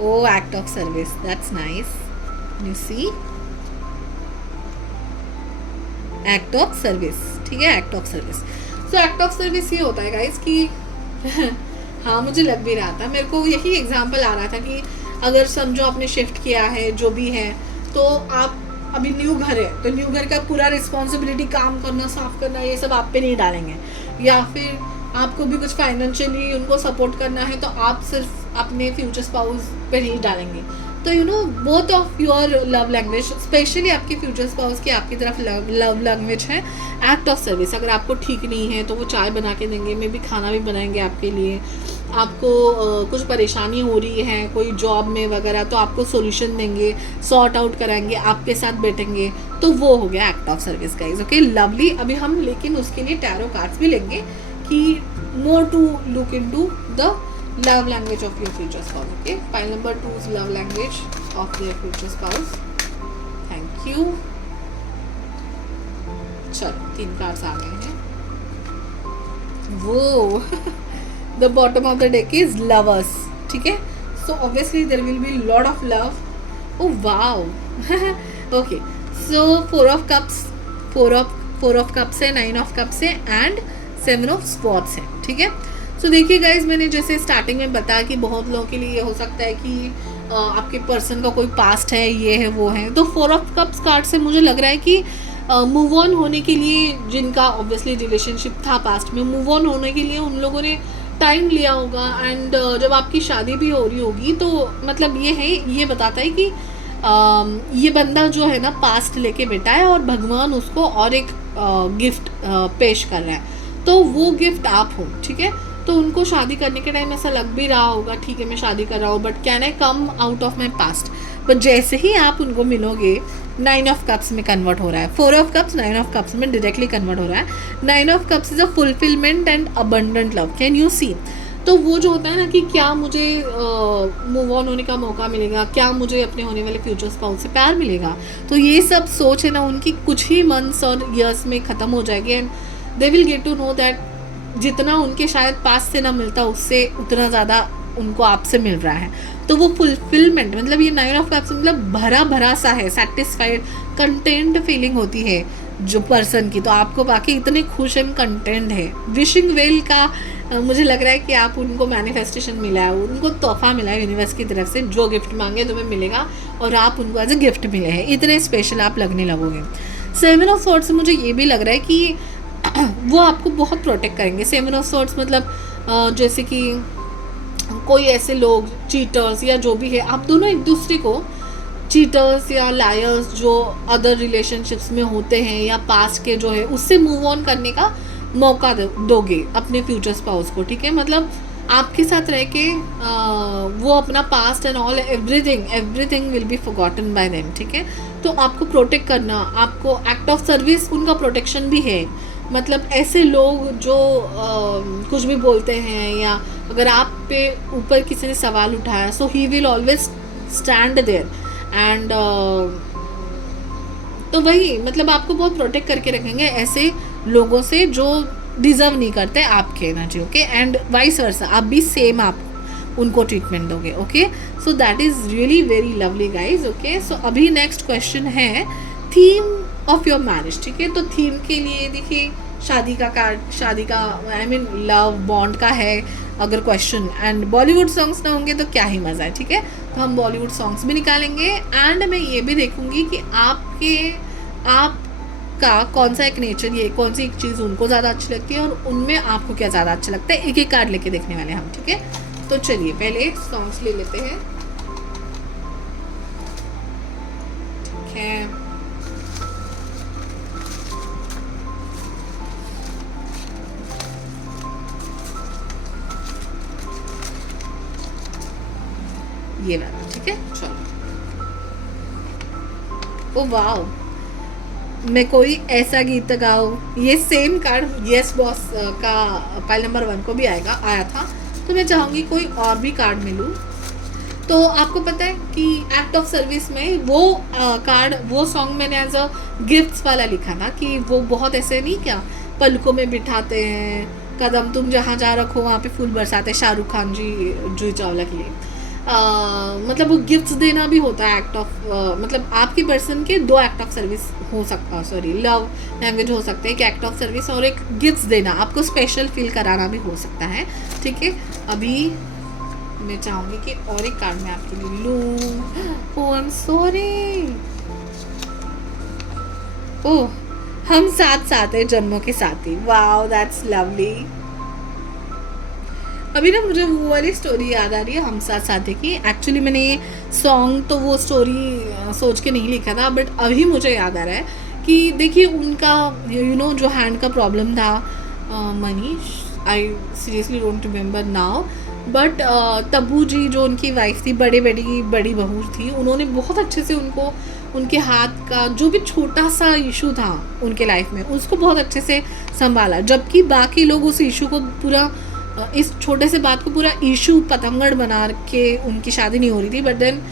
oh act of service, that's nice, you see, act of service, ठीक है, act of service. So act of service ये होता है गाइस कि हाँ, मुझे लग भी रहा था, मेरे को यही एग्जांपल आ रहा था कि अगर समझो आपने शिफ्ट किया है, जो भी है, तो आप अभी न्यू घर है, तो न्यू घर का पूरा रिस्पॉन्सिबिलिटी, काम करना, साफ करना, ये सब आप पे नहीं डालेंगे, या फिर आपको भी कुछ फाइनेंशियली उनको सपोर्ट करना है, तो आप सिर्फ अपने फ्यूचर स्पाउस पे नहीं डालेंगे। तो you know both of your love language, specially आपके फ्यूचर स्पाउस की आपकी तरफ लव लैंग्वेज है एक्ट ऑफ सर्विस। अगर आपको ठीक नहीं है तो वो चाय बना के देंगे, मे बी खाना भी बनाएंगे आपके लिए। आपको कुछ परेशानी हो रही है कोई जॉब में वगैरह, तो आपको सोल्यूशन देंगे, सॉर्ट आउट कराएंगे, आपके साथ बैठेंगे, तो वो हो गया act of service guys, okay, lovely. अभी हम लेकिन उसके लिए टैरो कार्ड्स भी लेंगे कि more to look into the love language of your future spouse. Okay, pile number 2 is love language of their future spouse. Thank you. चलो 3 कार्ड्स आ गए हैं. वो the bottom of the deck is lovers. ठीक है, so obviously there will be lot of love. Oh wow. Okay, so 4 of cups, 4 of cups है, 9 of cups है and 7 of swords है. ठीक है, तो देखिए गाइज, मैंने जैसे स्टार्टिंग में बताया कि बहुत लोगों के लिए हो सकता है कि आपके पर्सन का कोई पास्ट है, ये है वो है. तो 4 ऑफ कप्स कार्ड से मुझे लग रहा है कि मूव ऑन होने के लिए, जिनका ऑब्वियसली रिलेशनशिप था पास्ट में, मूव ऑन होने के लिए उन लोगों ने टाइम लिया होगा. एंड जब आपकी शादी भी हो रही होगी तो मतलब ये बताता है कि ये बंदा जो है ना पास्ट लेके बैठा है और भगवान उसको और एक गिफ्ट पेश कर रहा है. तो वो गिफ्ट आप हो. ठीक है, तो उनको शादी करने के टाइम ऐसा लग भी रहा होगा, ठीक है मैं शादी कर रहा हूँ, but can I come out of my past. But जैसे ही आप उनको मिलोगे, 9 ऑफ कप्स में कन्वर्ट हो रहा है. 4 ऑफ कप्स 9 ऑफ कप्स में डायरेक्टली कन्वर्ट हो रहा है. 9 of cups is a fulfilment and abundant love. Can you see. तो वो जो होता है ना कि क्या मुझे मूव ऑन होने का मौका मिलेगा, क्या मुझे अपने होने वाले फ्यूचर स्पाउस से प्यार मिलेगा, तो ये सब सोच है ना उनकी कुछ ही मंथ्स और ईयर्स में ख़त्म हो जाएगी. And they will get to know that जितना उनके शायद पास से ना मिलता, उससे उतना ज़्यादा उनको आपसे मिल रहा है. तो वो फुलफिलमेंट, मतलब ये 9 ऑफ कप्स मतलब भरा भरा सा है, सेटिस्फाइड कंटेंट फीलिंग होती है जो पर्सन की. तो आपको बाकी इतने खुश एंड कंटेंट है. विशिंग वेल का मुझे लग रहा है कि आप उनको मैनिफेस्टेशन मिला है, उनको तोहफा मिला है यूनिवर्स की तरफ से. जो गिफ्ट मांगे तुम्हें मिलेगा और आप उनको एज ए गिफ्ट मिले हैं. इतने स्पेशल आप लगने लगोगे. 7 ऑफ सॉर्ड्स से मुझे ये भी लग रहा है कि वो आपको बहुत प्रोटेक्ट करेंगे. 7 ऑफ सॉर्ड्स मतलब जैसे कि कोई ऐसे लोग चीटर्स या जो भी है, आप दोनों एक दूसरे को, चीटर्स या लायर्स जो अदर रिलेशनशिप्स में होते हैं या पास्ट के जो है, उससे मूव ऑन करने का मौका दोगे अपने फ्यूचर स्पाउस को. ठीक है, मतलब आपके साथ रह के वो अपना past and all everything will be forgotten bye them. ठीक है, तो आपको प्रोटेक्ट करना, आपको एक्ट ऑफ सर्विस उनका प्रोटेक्शन भी है. मतलब ऐसे लोग जो कुछ भी बोलते हैं, या अगर आप पे ऊपर किसी ने सवाल उठाया, so he will always stand there. And तो वही मतलब आपको बहुत प्रोटेक्ट करके रखेंगे ऐसे लोगों से जो डिज़र्व नहीं करते आपके energy. Okay, and vice versa, आप भी सेम आप उनको ट्रीटमेंट दोगे. Okay, so that is really very lovely guys. Okay, so अभी नेक्स्ट क्वेश्चन है थीम ऑफ योर मैरिज. ठीक है, तो थीम के लिए देखिए शादी का कार्ड, शादी का आई मीन लव बॉन्ड का है अगर क्वेश्चन. एंड बॉलीवुड सॉन्ग्स ना होंगे तो क्या ही मज़ा है. ठीक है, तो हम बॉलीवुड सॉन्ग्स भी निकालेंगे. एंड मैं ये भी देखूंगी कि आपका कौन सा एक नेचर, ये कौन सी एक चीज़ उनको ज़्यादा अच्छी लगती है और उनमें आपको क्या ज़्यादा अच्छा लगता है. एक एक कार्ड लेके देखने वाले हम. ठीक है, तो चलिए पहले सॉन्ग्स ले लेते हैं. ठीक है, ये वाला. ठीक है, चलो. ओ वाओ, मैं कोई ऐसा गीत गाओ. ये सेम कार्ड यस बॉस का पाइल नंबर 1 को भी आया था. तो मैं चाहूँगी कोई और भी कार्ड मिलूँ. तो आपको पता है कि एक्ट ऑफ सर्विस में वो कार्ड, वो सॉन्ग मैंने एज अ गिफ्ट्स वाला लिखा था कि वो बहुत ऐसे नहीं क्या पलकों में बिठाते हैं, कदम तुम जहाँ जा रखो वहाँ पे फूल बरसाते, शाहरुख खान जी जूही चावला के लिए. मतलब वो गिफ्ट्स देना भी होता है एक्ट ऑफ मतलब आपके पर्सन के 2 एक्ट ऑफ सर्विस हो सकता, सॉरी लव लैंग्वेज हो सकते हैं कि एक्ट ऑफ सर्विस और एक गिफ्ट्स देना, आपको स्पेशल फील कराना भी हो सकता है. ठीक है, अभी मैं चाहूँगी कि और एक कार्ड मैं आपके लिए लूँ. ओह आई एम सॉरी. ओह, हम साथ साथ हैं जन्मों के साथी. Wow, that's lovely. अभी ना मुझे वो वाली स्टोरी याद आ रही है हम साथ साथी की. एक्चुअली मैंने ये सॉन्ग तो वो स्टोरी सोच के नहीं लिखा था, बट अभी मुझे याद आ रहा है कि देखिए उनका जो हैंड का प्रॉब्लम था, Manish, I seriously don't remember now, but Tabbu ji जो उनकी वाइफ थी, बड़ी बहू थी, उन्होंने बहुत अच्छे से उनको उनके हाथ का जो भी छोटा सा इशू था उनके लाइफ में, उसको बहुत अच्छे से संभाला. जबकि बाकी लोग उस इशू को पूरा इस छोटे से बात को पूरा इशू पतंगड़ बना के उनकी शादी नहीं हो रही थी. But then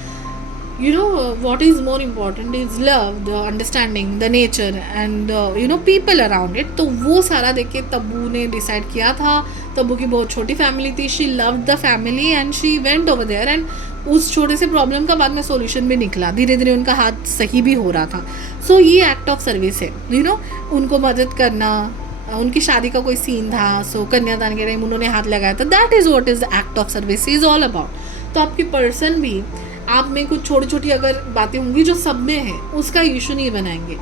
what is more important is love, the understanding, the nature and people around it. तो वो सारा देख के तब्बू ने डिसाइड किया था. तब्बू की बहुत छोटी फैमिली थी. She loved the family and she went over there. And उस छोटे से प्रॉब्लम का बाद में सॉल्यूशन भी निकला. धीरे धीरे उनका हाथ सही भी हो रहा था. सो ये एक्ट ऑफ सर्विस है. उनको मदद करना. उनकी शादी का कोई सीन था, सो कन्यादान के टाइम उन्होंने हाथ लगाया था. That is what is the act of service is all about. तो आपकी पर्सन भी आप में कुछ छोटी छोटी अगर बातें होंगी जो सब में हैं, उसका इशू नहीं बनाएंगे.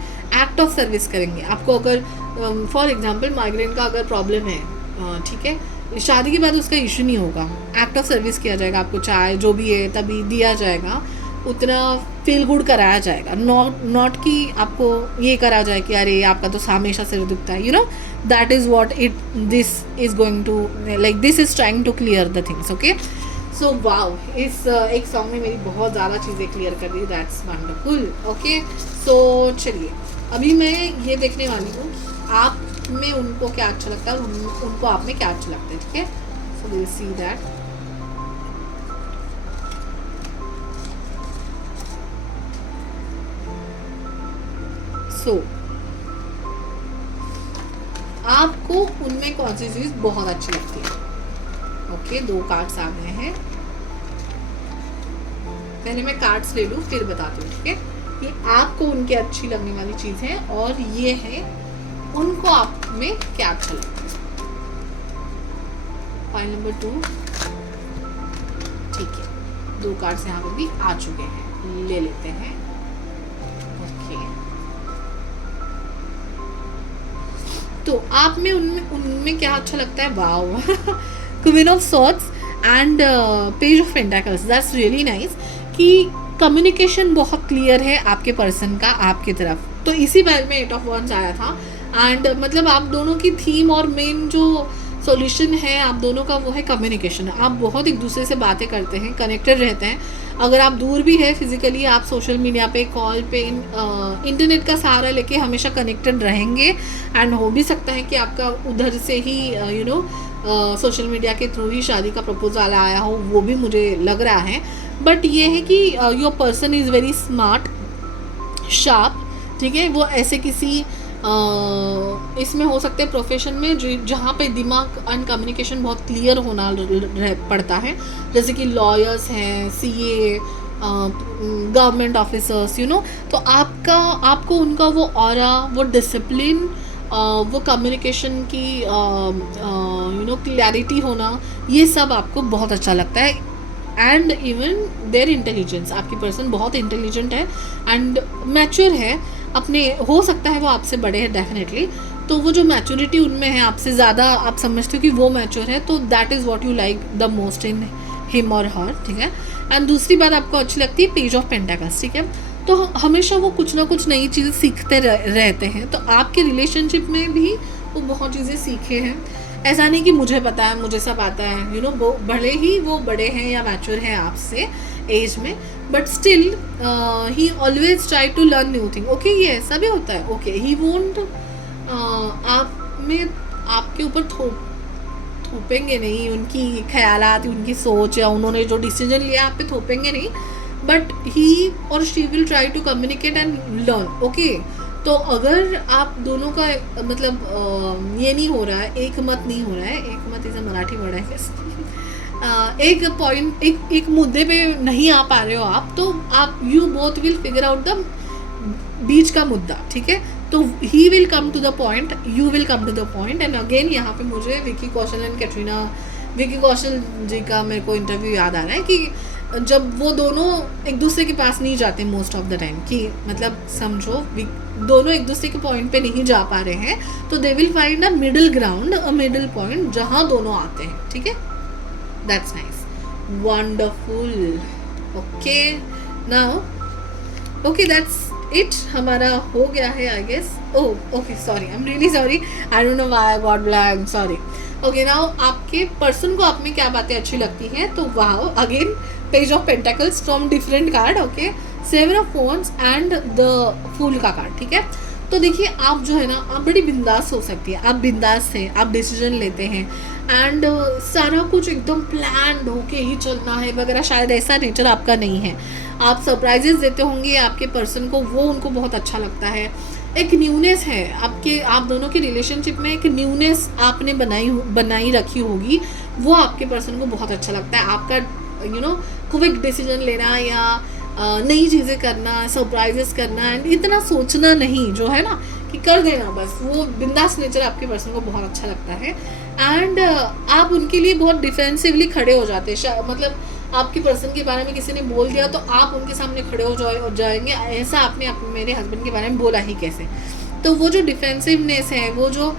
एक्ट ऑफ सर्विस करेंगे. आपको अगर फॉर एग्जांपल माइग्रेन का अगर प्रॉब्लम है, ठीक है, शादी के बाद उसका इशू नहीं होगा. एक्ट ऑफ सर्विस किया जाएगा. आपको चाय जो भी है तभी दिया जाएगा. उतना फील गुड कराया जाएगा. नॉट कि आपको ये करा जाए कि अरे आपका तो हमेशा सिर दुखता है. That is what this is going to like this is trying to clear the things. Okay, so wow, इस एक सॉन्ग ने मेरी बहुत ज़्यादा चीज़ें क्लियर कर दी. That's wonderful. ओके, सो चलिए अभी मैं ये देखने वाली हूँ आप में उनको क्या अच्छा लगता है और उनको आप में क्या अच्छा लगता है. ठीक है, सो विल सी दैट. सो आपको उनमें कौन सी चीज़ बहुत अच्छी लगती है. ओके, 2 कार्ड्स आ गए हैं. पहले मैं कार्ड्स ले लूँ फिर बताती हूँ. ठीक है, ये आपको उनके अच्छी लगने वाली चीज़ है और ये है उनको आप में क्या अच्छा लगता है. File number 2. ठीक है, 2 कार्ड्स यहाँ पर भी आ चुके हैं. ले लेते हैं. ओके, तो आप में उनमें क्या अच्छा लगता है. Wow, queen of swords and page of pentacles. That's really nice कि कम्युनिकेशन बहुत क्लियर है आपके पर्सन का आपकी तरफ. तो इसी बारे में 8 ऑफ वॉन्ड्स आया था. एंड मतलब आप दोनों की थीम और मेन जो सॉल्यूशन है आप दोनों का वो है कम्युनिकेशन. आप बहुत एक दूसरे से बातें करते हैं, कनेक्टेड रहते हैं. अगर आप दूर भी है फिजिकली, आप सोशल मीडिया पे, कॉल पे, इंटरनेट का सहारा लेके हमेशा कनेक्टेड रहेंगे. एंड हो भी सकता है कि आपका उधर से ही सोशल मीडिया के थ्रू ही शादी का प्रपोजल आया हो, वो भी मुझे लग रहा है. बट ये है कि your person is very smart, sharp. ठीक है, वो ऐसे किसी इसमें हो सकते हैं प्रोफेशन में जहाँ पे दिमाग एंड कम्युनिकेशन बहुत क्लियर होना पड़ता है. जैसे कि लॉयर्स हैं, सीए, गवर्नमेंट ऑफिसर्स. तो आपको उनका वो ऑरा, वो डिसिप्लिन, वो कम्युनिकेशन की क्लैरिटी होना, ये सब आपको बहुत अच्छा लगता है. And even their intelligence. आपकी पर्सन बहुत इंटेलिजेंट है एंड मैच्योर है. अपने हो सकता है वो आपसे बड़े हैं डेफिनेटली. तो वो जो मैच्योरिटी उनमें है, आपसे ज़्यादा आप समझते हो कि वो मैच्योर है. तो that is what you like the most in him और हर. ठीक है, एंड दूसरी बात आपको अच्छी लगती है पेज ऑफ पेंटाकल्स. ठीक है, तो हमेशा वो कुछ ना कुछ नई चीज़ें सीखते रहते हैं. तो आपके रिलेशनशिप में भी वो बहुत चीज़ें सीखे हैं. ऐसा नहीं कि मुझे पता है, मुझे सब आता है. भले ही वो बड़े हैं या मैच्योर हैं आपसे एज में, but still he always try to learn new thing. Okay, ये ऐसा भी होता है. ओके, ही वोंट आप में आपके ऊपर थोपेंगे नहीं. उनकी ख्यालात, उनकी सोच या उन्होंने जो डिसीजन लिया आप पे थोपेंगे नहीं. बट ही और she will try to communicate and learn. Okay, तो अगर आप दोनों का मतलब ये नहीं हो रहा है, एक मत नहीं हो रहा है. एक मत इसे मराठी वर्ड है. एक पॉइंट, एक मुद्दे पे नहीं आ पा रहे हो आप, तो आप you both will figure out the बीच का मुद्दा. ठीक है, तो he will come to the point, you will come to the point. And again यहाँ पे मुझे विकी कौशल एंड कैटरीना, विकी कौशल जी का मेरे को इंटरव्यू याद आ रहा है कि जब वो दोनों एक दूसरे के पास नहीं जाते मोस्ट ऑफ द टाइम, कि मतलब समझो दोनों एक दूसरे के पॉइंट पे नहीं जा पा रहे हैं, तो they will find a middle ground, a middle point जहाँ दोनों आते हैं. ठीक है, that's nice, wonderful. Okay, now okay, that's it. हमारा हो गया है I guess. Oh okay, sorry, I am really sorry, I don't know why I got blank, sorry. Okay, now आपके पर्सन को आप में क्या बातें अच्छी लगती हैं. तो wow, again page of pentacles from different card. Okay, 7 of wands and the fool का कार्ड. ठीक है, तो देखिए आप जो है ना, आप बड़ी बिंदास हो सकती है, आप बिंदास हैं, आप डिसीजन लेते हैं एंड सारा कुछ एकदम प्लान्ड होके ही चलना है वगैरह, शायद ऐसा नेचर आपका नहीं है। आप सरप्राइजेस देते होंगे आपके पर्सन को, वो उनको बहुत अच्छा लगता है। एक न्यूनेस है आपके, आप दोनों के रिलेशनशिप में एक न्यूनेस आपने बनाई रखी होगी, वो आपके पर्सन को बहुत अच्छा लगता है। आपका क्विक डिसीजन लेना या नई चीज़ें करना, सरप्राइजेस करना एंड इतना सोचना नहीं, जो है ना कि कर देना बस, वो बिंदास नेचर आपके पर्सन को बहुत अच्छा लगता है। एंड आप उनके लिए बहुत डिफेंसिवली खड़े हो जाते हैं, मतलब आपके पर्सन के बारे में किसी ने बोल दिया तो आप उनके सामने खड़े हो जाएंगे, ऐसा आपने मेरे हस्बैंड के बारे में बोला ही कैसे। तो वो जो डिफेंसिवनेस है, वो जो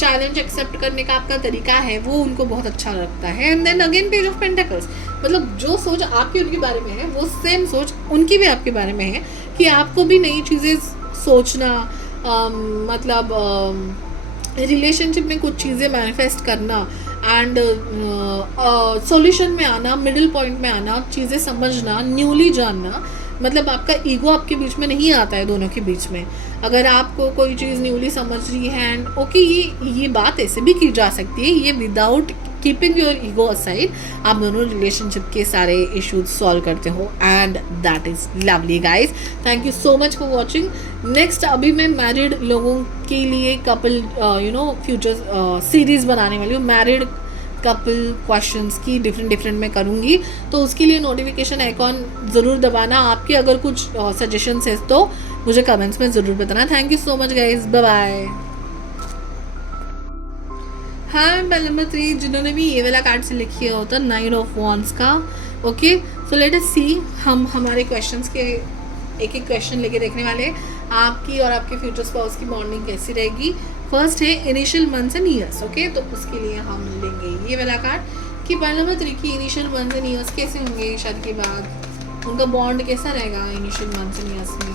चैलेंज एक्सेप्ट करने का आपका तरीका है, वो उनको बहुत अच्छा लगता है। And then again page of pentacles, मतलब जो सोच आपकी उनके बारे में है, वो सेम सोच उनकी भी आपके बारे में है कि आपको भी नई चीज़ें सोचना, मतलब रिलेशनशिप में कुछ चीज़ें मैनिफेस्ट करना एंड सॉल्यूशन में आना, मिडिल पॉइंट में आना, चीज़ें समझना, न्यूली जानना। मतलब आपका ईगो आपके बीच में नहीं आता है दोनों के बीच में। अगर आपको कोई चीज़ न्यूली समझ रही है एंड ओके, ये बात ऐसे भी की जा सकती है, ये without keeping your ego aside आप दोनों रिलेशनशिप के सारे इश्यूज सॉल्व करते हो and that is lovely guys. Thank you so much for watching. Next अभी मैं मैरिड लोगों के लिए कपल फ्यूचर सीरीज़ बनाने वाली हूँ, मैरिड कपल क्वेश्चंस की डिफरेंट मैं करूँगी, तो उसके लिए नोटिफिकेशन आइकॉन ज़रूर दबाना। आपके अगर कुछ सजेशंस है तो मुझे कमेंट्स में ज़रूर बताना। Thank you so much guys, bye bye. हाँ, बेल नंबर 3 जिन्होंने भी ये वाला कार्ड सिलेक्ट किया होता है, नाइट ऑफ वॉन्ड्स का। ओके, सो लेट अस सी, हम हमारे क्वेश्चंस के एक एक क्वेश्चन लेके देखने वाले हैं। आपकी और आपके फ्यूचर स्पाउस की बॉन्डिंग कैसी रहेगी। फर्स्ट है initial months and years. Okay, तो उसके लिए हम लेंगे ये वाला कार्ड कि बेल नंबर 3 की इनिशियल मंथ्स एंड ईयर्स कैसे होंगे शादी के बाद, उनका बॉन्ड कैसा रहेगा इनिशियल मंथ्स एंड ईयर्स में।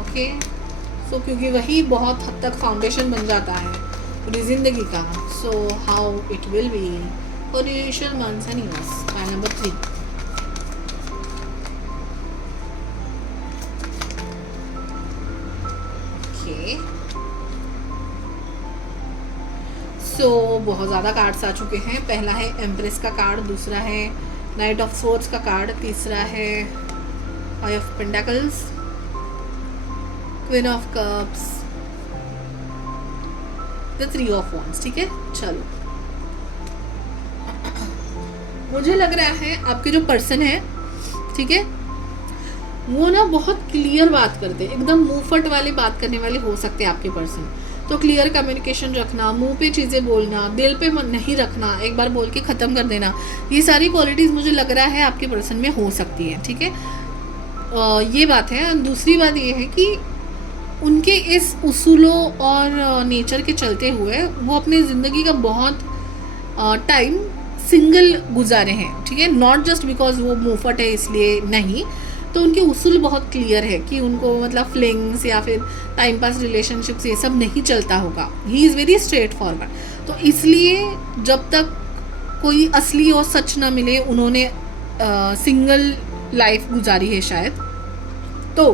ओके, सो क्योंकि वही बहुत हद तक फाउंडेशन बन जाता है पूरी ज़िंदगी का। So how it will be for initial months and years, bell number 3। Okay, so बहुत ज़्यादा कार्ड्स आ चुके हैं। पहला है एम्प्रेस का कार्ड, दूसरा है नाइट ऑफ सोर्ड्स का कार्ड, तीसरा है five of pentacles, queen of cups, the 3 of wands. ठीक है, चलो मुझे लग रहा है आपके जो पर्सन है, ठीक है, वो ना बहुत क्लियर बात करते हैं, एकदम मुंह फट वाली बात करने वाले हो सकते हैं आपके पर्सन। तो क्लियर कम्युनिकेशन रखना, मुंह पे चीज़ें बोलना, दिल पे मन नहीं रखना, एक बार बोल के ख़त्म कर देना, ये सारी क्वालिटीज़ मुझे लग रहा है आपके पर्सन में हो सकती है। ठीक है, ये बात है। दूसरी बात ये है कि उनके इस उसूलों और नेचर के चलते हुए वो अपनी ज़िंदगी का बहुत टाइम सिंगल गुजारे हैं। ठीक है, नॉट जस्ट बिकॉज वो मुंहफट है इसलिए नहीं, तो उनके उसूल बहुत क्लियर है कि उनको मतलब फ्लिंग्स या फिर टाइम पास रिलेशनशिप्स ये सब नहीं चलता होगा। ही इज़ वेरी स्ट्रेट फॉरवर्ड। तो इसलिए जब तक कोई असली और सच ना मिले, उन्होंने सिंगल लाइफ गुजारी है शायद। तो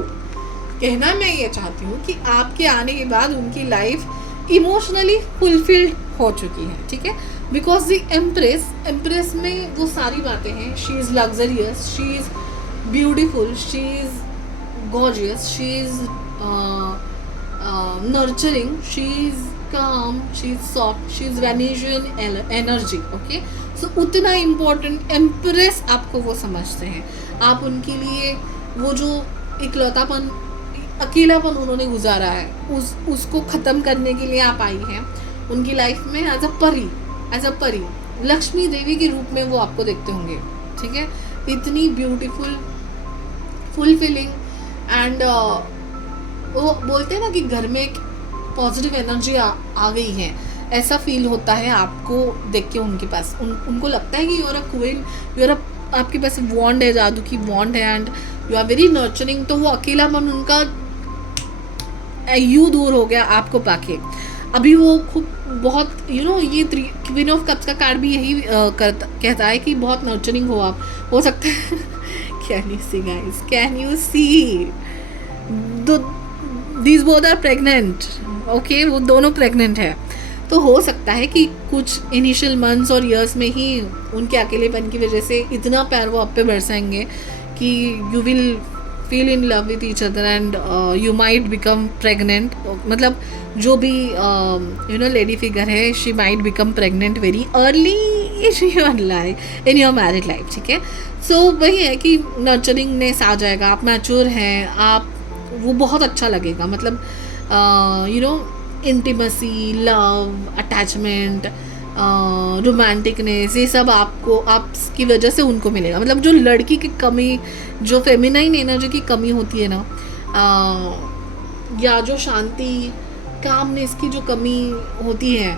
कहना मैं ये चाहती हूँ कि आपके आने के बाद उनकी लाइफ इमोशनली फुलफिल्ड हो चुकी है। ठीक है, बिकॉज द एम्प्रेस में वो सारी बातें हैं। She is luxurious, she is beautiful, she is gorgeous, she is nurturing, she is calm, she is soft, she is Venetian energy. Okay, so उतना इम्पोर्टेंट एम्प्रेस आपको वो समझते हैं। आप उनके लिए वो जो इकलौतापन, अकेलापन उन्होंने गुजारा है, उसको ख़त्म करने के लिए आप आई हैं उनकी लाइफ में एज अ परी, लक्ष्मी देवी के रूप में वो आपको देखते होंगे। ठीक है, इतनी ब्यूटीफुल, फुलफिलिंग एंड वो बोलते हैं ना कि घर में एक पॉजिटिव एनर्जी आ गई है, ऐसा फील होता है आपको देख के उनके पास। उनको लगता है कि you're a queen, you're a, आपके पास वॉन्ड है, जादू की वॉन्ड है and you are very nurturing. तो वो अकेलापन उनका दूर हो गया आपको पाके। अभी वो खूब बहुत ये क्वीन ऑफ कप्स का कार्ड भी यही कहता है कि बहुत नर्चरिंग हो आप, हो सकता है। Can you see guys, can you see these both are pregnant, okay, वो दोनों प्रेग्नेंट है। तो हो सकता है कि कुछ इनिशियल मंथ्स और ईयर्स में ही उनके अकेलेपन की वजह से इतना प्यार वो आप पे बरसाएंगे कि you will feel in love with each other and you might become pregnant. मतलब जो भी लेडी फिगर है, she might become pregnant very early in your married life, ठीक है। सो वही है कि नर्चरिंगनेस आ जाएगा, आप मैच्योर हैं, आप वो बहुत अच्छा लगेगा। मतलब इंटीमेसी, लव, अटैचमेंट, रोमांटिकनेस, ये सब आपको आपकी वजह से उनको मिलेगा। मतलब जो लड़की की कमी, जो फेमिनाइन एनर्जी की कमी होती है ना, या जो शांति, कामनेस की जो कमी होती है,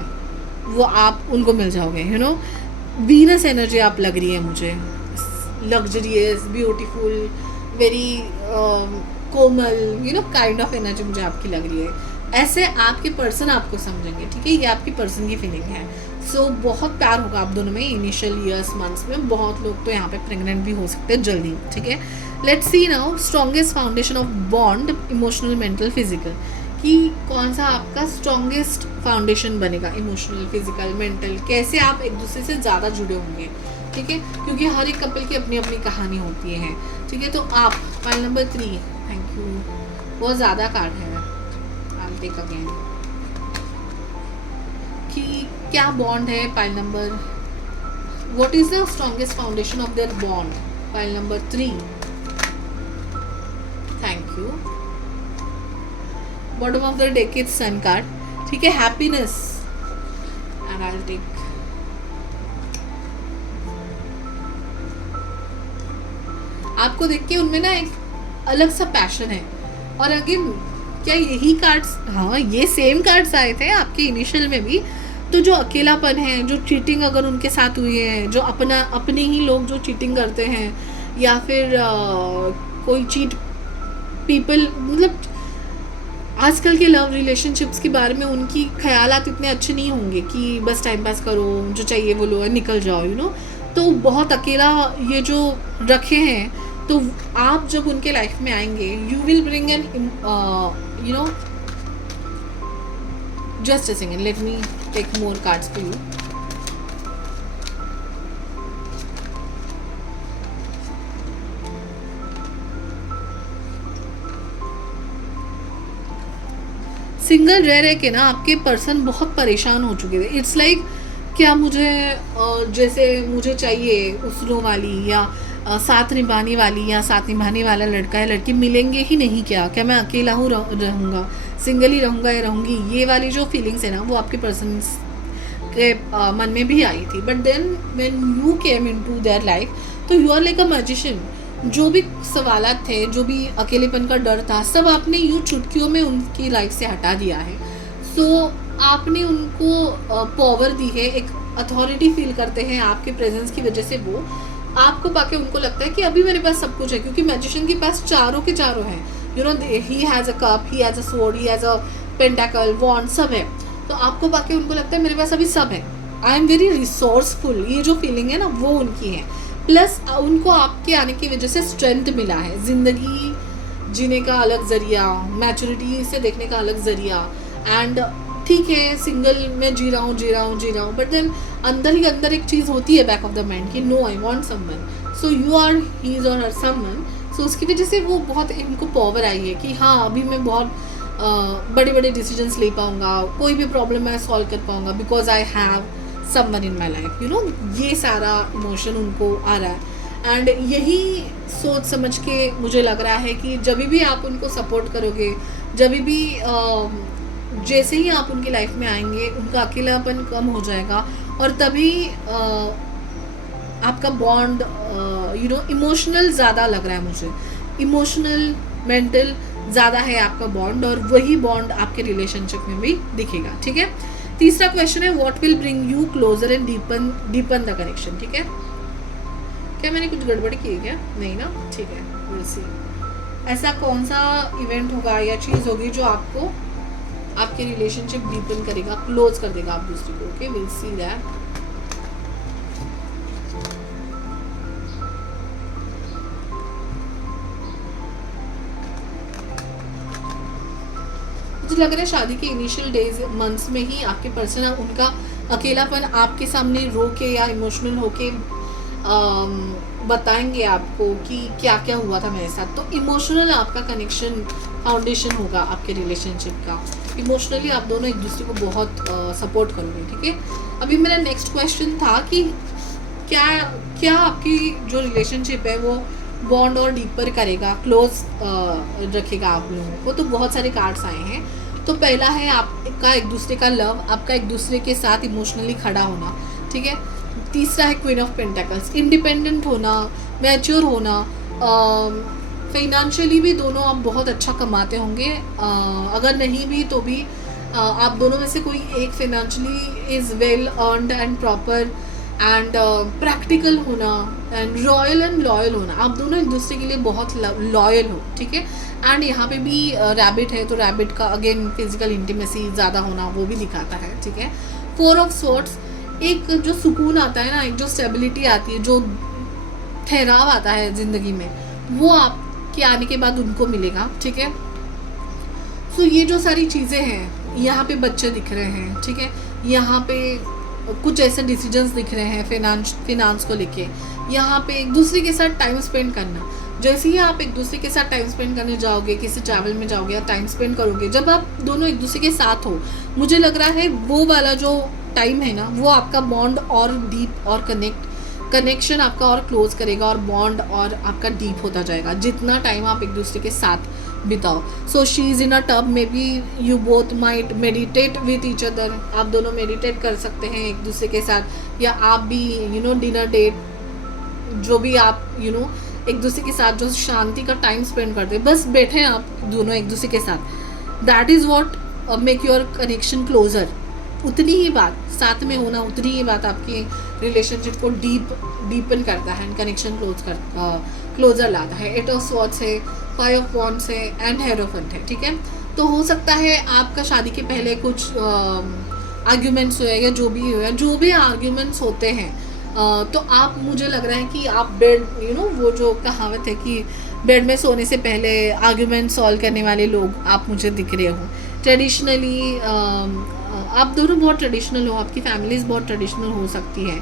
वो आप उनको मिल जाओगे। वीनस एनर्जी आप लग रही है मुझे, luxurious, beautiful, very Komal, kind of energy मुझे आपकी लग रही है। ऐसे आपके पर्सन आपको समझेंगे, ठीक है। ये आपकी पर्सन की फीलिंग है। सो बहुत प्यार होगा आप दोनों में इनिशियल ईयर्स, मंथ्स में। बहुत लोग तो यहाँ पे प्रेग्नेंट भी हो सकते हैं जल्दी, ठीक है। Let's see now strongest foundation of bond, emotional, mental, physical, कि कौन सा आपका स्ट्रॉन्गेस्ट फाउंडेशन बनेगा, इमोशनल, फिजिकल, मेंटल, कैसे आप एक दूसरे से ज़्यादा जुड़े होंगे, ठीक है। क्योंकि हर एक कपल की अपनी अपनी कहानी होती है, ठीक है। तो आप फाइल नंबर 3, थैंक यू, बहुत ज़्यादा कार्ड है, I'll take again, कि क्या बॉन्ड है। File number, what is the strongest foundation of their bond, file number 3, thank you. Bottom of the deck is sun card, ठीक है, happiness, and I will take, आपको देख के उनमें ना एक अलग सा पैशन है। और अगेन क्या यही कार्ड्स, हाँ ये सेम कार्ड्स आए थे आपके इनिशियल में भी। तो जो अकेलापन है, जो चीटिंग अगर उनके साथ हुई है, जो अपने ही लोग जो चीटिंग करते हैं, या फिर कोई चीट पीपल, मतलब आजकल के लव रिलेशनशिप्स के बारे में उनकी ख्यालात इतने अच्छे नहीं होंगे कि बस टाइम पास करो, जो चाहिए वो लो, निकल जाओ। तो बहुत अकेला ये जो रखे हैं, तो आप जब उनके लाइफ में आएंगे, you will bring an just a second, let me take more cards for you. Single रह रह के ना आपके पर्सन बहुत परेशान हो चुके थे। इट्स लाइक क्या मुझे जैसे मुझे चाहिए उसरो वाली, या साथ निभाने वाली, या साथ निभाने वाला लड़का या लड़की मिलेंगे ही नहीं क्या मैं अकेला हूँ, रहूँगा, सिंगल ही रहूँगा या रहूँगी, ये वाली जो फीलिंग्स है ना, वो आपके पर्सन के मन में भी आई थी। But then when you came into their life, तो you are like a magician. जो भी सवालात थे, जो भी अकेलेपन का डर था, सब आपने यूँ चुटकियों में उनकी लाइफ से हटा दिया है। सो आपने उनको पावर दी है, एक अथॉरिटी फील करते हैं आपके प्रेजेंस की वजह से। वो आपको पाके उनको लगता है कि अभी मेरे पास सब कुछ है, क्योंकि मैजिशियन के पास चारों के चारों हैं। He has a cup, he has a sword, he has a pentacle, wand, सब है। तो आपको पाके उनको लगता है मेरे पास अभी सब है, आई एम वेरी रिसोर्सफुल, ये जो फीलिंग है ना, वो उनकी है। प्लस उनको आपके आने की वजह से स्ट्रेंथ मिला है, ज़िंदगी जीने का अलग ज़रिया, मैच्योरिटी से देखने का अलग ज़रिया। एंड ठीक है, सिंगल में जी रहा हूँ, बट देन अंदर ही अंदर एक चीज़ होती है बैक ऑफ द माइंड कि no, I want someone, so you are his or her someone. सो उसकी वजह से वो बहुत इनको पावर आई है कि हाँ, अभी मैं बहुत बड़े बड़े डिसीजंस ले पाऊँगा, कोई भी प्रॉब्लम मैं सॉल्व कर पाऊँगा, because I have someone in my life. ये सारा इमोशन उनको आ रहा है। एंड यही सोच समझ के मुझे लग रहा है कि जब भी आप उनको सपोर्ट करोगे, जब भी जैसे ही आप उनकी लाइफ में आएंगे, उनका अकेलापन कम हो जाएगा, और तभी आपका बॉन्ड इमोशनल ज़्यादा लग रहा है मुझे, इमोशनल, मेंटल ज़्यादा है आपका बॉन्ड, और वही बॉन्ड आपके रिलेशनशिप में भी दिखेगा, ठीक है। तीसरा क्वेश्चन है, what will bring you closer and deepen the connection, ठीक है। क्या मैंने कुछ गड़बड़ की है क्या? नहीं ना, ठीक है, विल सी। ऐसा कौन सा इवेंट होगा या चीज़ होगी जो आपको आपके रिलेशनशिप डीपन करेगा, क्लोज कर देगा आप दूसरे को, ओके, विल सी दैट। मुझे लग रहा है शादी के इनिशियल डेज मंथ्स में ही आपके पर्सन उनका अकेलापन आपके सामने रो के या इमोशनल होके बताएंगे आपको कि क्या क्या हुआ था मेरे साथ। तो इमोशनल आपका कनेक्शन फाउंडेशन होगा आपके रिलेशनशिप का। इमोशनली आप दोनों एक दूसरे को बहुत सपोर्ट करोगे, ठीक है। अभी मेरा नेक्स्ट क्वेश्चन था कि क्या क्या आपकी जो रिलेशनशिप है वो बॉन्ड और डीपर करेगा, क्लोज रखेगा आप लोगों को। तो बहुत सारे कार्ड्स आए हैं। तो पहला है आपका एक दूसरे का लव, आपका एक दूसरे के साथ इमोशनली खड़ा होना, ठीक है। तीसरा है क्वीन ऑफ पेंटेकल्स, इंडिपेंडेंट होना, मैच्योर होना, फाइनेंशियली भी दोनों आप बहुत अच्छा कमाते होंगे। अगर नहीं भी तो भी आप दोनों में से कोई एक financially is well earned and proper and practical होना एंड रॉयल एंड लॉयल होना। आप दोनों एक दूसरे के लिए बहुत लॉयल हो, ठीक है। एंड यहाँ पे भी रैबिट है, तो रैबिट का अगेन फिजिकल इंटीमेसी ज़्यादा होना वो भी दिखाता है, ठीक है। 4 ऑफ स्वॉर्ड्स, एक जो सुकून आता है ना, एक जो स्टेबिलिटी आती है, जो ठहराव आता है ज़िंदगी में, वो आपके आने के बाद उनको मिलेगा, ठीक है। सो ये जो सारी चीज़ें हैं, यहाँ पे बच्चे दिख रहे हैं, ठीक है। यहाँ पे कुछ ऐसे डिसीजंस दिख रहे हैं फिनांस को लेके। यहाँ पे एक दूसरे के साथ टाइम स्पेंड करना, जैसे ही आप एक दूसरे के साथ टाइम स्पेंड करने जाओगे, किसी ट्रैवल में जाओगे या टाइम स्पेंड करोगे, जब आप दोनों एक दूसरे के साथ हो, मुझे लग रहा है वो वाला जो टाइम है ना, वो आपका बॉन्ड और डीप और कनेक्शन आपका और क्लोज करेगा और बॉन्ड और आपका डीप होता जाएगा जितना टाइम आप एक दूसरे के साथ बिताओ। So she is in a tub, may be you both might meditate with each other. आप दोनों मेडिटेट कर सकते हैं एक दूसरे के साथ, या आप भी डिनर डेट, जो भी आप एक दूसरे के साथ जो शांति का टाइम स्पेंड करते हैं, बस बैठे हैं आप दोनों एक दूसरे के साथ। That is what make your connection closer. उतनी ही बात साथ में होना, उतनी ही बात आपकी रिलेशनशिप को डीपन करता है एंड कनेक्शन क्लोजर लाता है। 8 ऑफ स्वॉर्ड्स है, 5 ऑफ वॉन्ड्स है एंड हेरोफेंट है, ठीक है। तो हो सकता है आपका शादी के पहले कुछ आर्ग्यूमेंट्स हुए या जो भी आर्ग्यूमेंट्स होते हैं, तो आप, मुझे लग रहा है कि आप बेड वो जो कहावत है कि बेड में सोने से पहले आर्ग्यूमेंट सॉल्व करने वाले लोग आप मुझे दिख रहे हो। ट्रेडिशनली आप दोनों बहुत ट्रेडिशनल हो, आपकी फैमिलीज बहुत ट्रेडिशनल हो सकती है,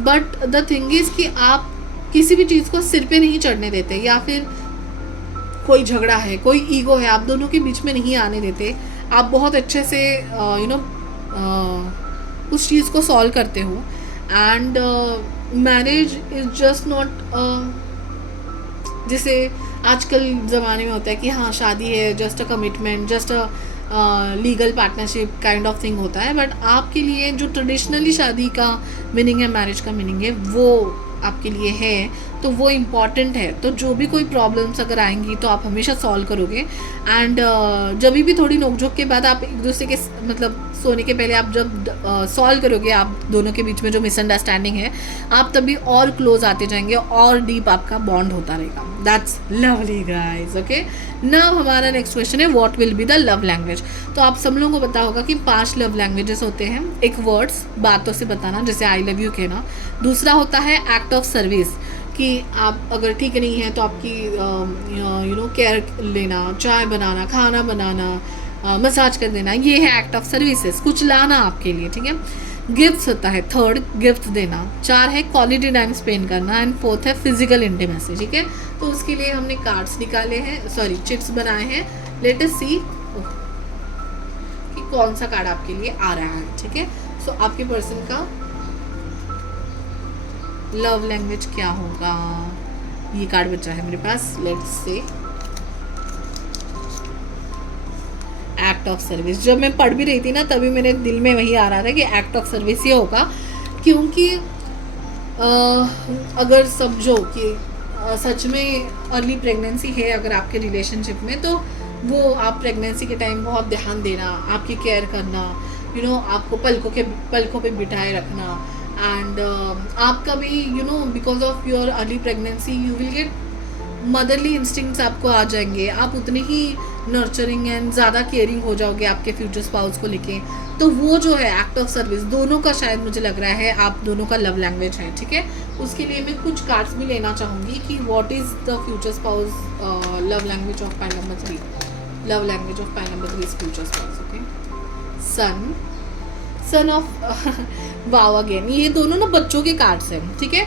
बट द थिंग इज़ कि आप किसी भी चीज़ को सिर पे नहीं चढ़ने देते, या फिर कोई झगड़ा है, कोई ईगो है, आप दोनों के बीच में नहीं आने देते। आप बहुत अच्छे से उस चीज़ को सॉल्व करते हो। And marriage is just not, जैसे आजकल ज़माने में होता है कि हाँ शादी है, just a commitment, just a legal partnership kind of thing होता है। बट आपके लिए जो ट्रेडिशनली शादी का मीनिंग है, मैरिज का मीनिंग है, वो आपके लिए है, तो वो इम्पॉर्टेंट है। तो जो भी कोई प्रॉब्लम्स अगर आएंगी तो आप हमेशा सॉल्व करोगे। एंड जब भी थोड़ी नोकझोंक के बाद आप एक दूसरे के मतलब सोने के पहले आप जब सॉल्व करोगे आप दोनों के बीच में जो मिसअंडरस्टैंडिंग है, आप तभी और क्लोज आते जाएंगे और डीप आपका बॉन्ड होता रहेगा। That's lovely guys. Okay, now हमारा नेक्स्ट क्वेश्चन है what will be the love language. तो आप सब लोगों को पता होगा कि 5 लव लैंग्वेजेस होते हैं। एक वर्ड्स, बातों से बताना, जैसे आई लव यू कहना। दूसरा होता है एक्ट ऑफ सर्विस, कि आप अगर ठीक नहीं है तो आपकी केयर लेना, चाय बनाना, खाना बनाना, मसाज कर देना, ये है एक्ट ऑफ सर्विसेज, कुछ लाना आपके लिए, ठीक है। गिफ्ट्स होता है, 3rd गिफ्ट देना। 4 है क्वालिटी टाइम स्पेंड करना एंड 4th है फिजिकल इंटीमेसी, ठीक है। तो उसके लिए हमने कार्ड्स निकाले हैं, सॉरी चिट्स बनाए हैं। लेट अस सी कि कौन सा कार्ड आपके लिए आ रहा है, ठीक है। सो आपके पर्सन का लव लैंग्वेज क्या होगा, ये कार्ड बचा है मेरे पास। Let's say act of service. जब मैं पढ़ भी रही थी ना, तभी मेरे दिल में वही आ रहा था कि एक्ट ऑफ सर्विस ये होगा, क्योंकि अगर समझो कि सच में अर्ली प्रेगनेंसी है अगर आपके रिलेशनशिप में, तो वो आप प्रेगनेंसी के टाइम बहुत ध्यान देना, आपकी केयर करना, आपको पलकों पे बिठाए रखना। एंड आपका भी because of your early pregnancy you will get motherly instincts आपको आ जाएंगे। आप उतने ही नर्चरिंग एंड ज़्यादा केयरिंग हो जाओगे आपके फ्यूचर स्पाउस को लेके। तो वो जो है एक्ट ऑफ सर्विस, दोनों का शायद मुझे लग रहा है आप दोनों का लव लैंग्वेज है, ठीक है। उसके लिए मैं कुछ कार्ड्स भी लेना चाहूँगी कि what is the future spouse love language of card number 3। Love language of pile number 3 is future spouse. Okay, son of wow again. ये दोनों ना बच्चों के कार्ड्स हैं, ठीक है.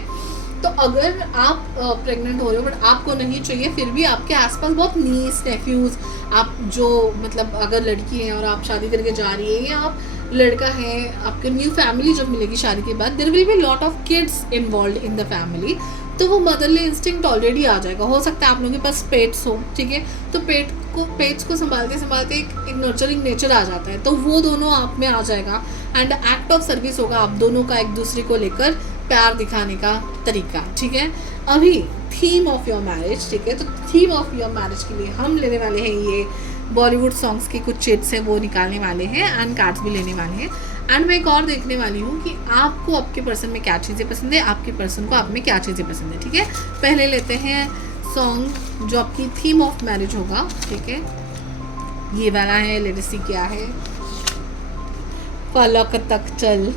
तो अगर आप प्रेग्नेंट हो रहे हो बट आपको नहीं चाहिए, फिर भी आपके आसपास बहुत नीस नेफ्यूज, आप जो मतलब अगर लड़की है और आप शादी करके जा रही है, या आप लड़का है, आपके न्यू फैमिली जब मिलेगी शादी के बाद, there will be lot of kids involve in the family. तो वो मदरली इंस्टिंक्ट ऑलरेडी आ जाएगा. हो सकता है आप लोगों के पास पेट्स हो, ठीक है, तो पेट्स को संभालते संभालते एक नर्चरिंग नेचर आ जाता है, तो वो दोनों आप में आ जाएगा. एंड एक्ट ऑफ सर्विस होगा आप दोनों का एक दूसरे को लेकर, प्यार दिखाने का तरीका, ठीक है. अभी थीम ऑफ योर मैरिज, ठीक है, तो थीम ऑफ योर मैरिज के लिए हम लेने वाले हैं ये बॉलीवुड सॉन्ग्स के कुछ चिट्स हैं वो निकालने वाले हैं, एंड कार्ड्स भी लेने वाले हैं. एंड मैं एक और देखने वाली हूँ कि आपको आपके पर्सन में क्या चीज़ें पसंद है, आपके पर्सन को आप में क्या चीज़ें पसंद है, ठीक है. पहले लेते हैं सॉन्ग जो आपकी थीम ऑफ मैरिज होगा, ठीक है. ये वाला है, लेट्स सी क्या है. फलक तक चल.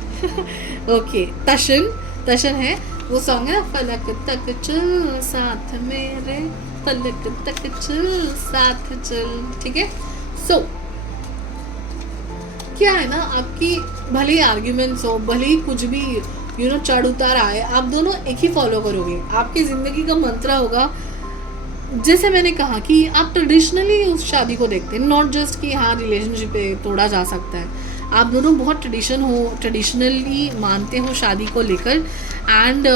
ओके, तशन है वो सॉन्ग है ना, फलक तक चल साथ मेरे, फलक तक चल साथ चल, ठीक है. सो क्या है ना, आपकी भले ही आर्ग्यूमेंट्स हो, भले ही कुछ भी चढ़ उतार आए, आप दोनों एक ही फॉलो करोगे. आपकी ज़िंदगी का मंत्र होगा, जैसे मैंने कहा कि आप ट्रेडिशनली उस शादी को देखते हैं, नॉट जस्ट कि हाँ रिलेशनशिप पे तोड़ा जा सकता है. आप दोनों बहुत ट्रेडिशनली मानते हो शादी को लेकर. And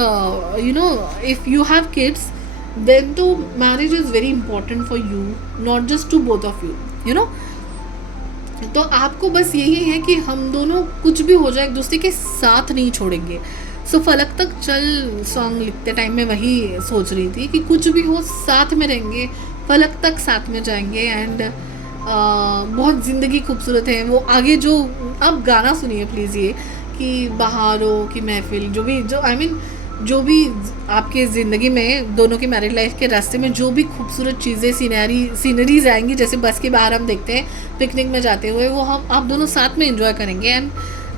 if you have kids then तो marriage is very important for you, not just to both of you. तो आपको बस यही है कि हम दोनों कुछ भी हो जाए एक दूसरे के साथ नहीं छोड़ेंगे. सो फलक तक चल सॉन्ग लिखते टाइम में वही सोच रही थी कि कुछ भी हो साथ में रहेंगे, फलक तक साथ में जाएंगे. एंड बहुत ज़िंदगी खूबसूरत है. वो आगे जो आप गाना सुनिए प्लीज़, ये कि बहारों की महफिल, जो भी आपके ज़िंदगी में दोनों के मैरिड लाइफ के रास्ते में जो भी खूबसूरत चीज़ें सीनरीज आएंगी, जैसे बस के बाहर हम देखते हैं पिकनिक में जाते हुए, वो हम आप दोनों साथ में एंजॉय करेंगे. एंड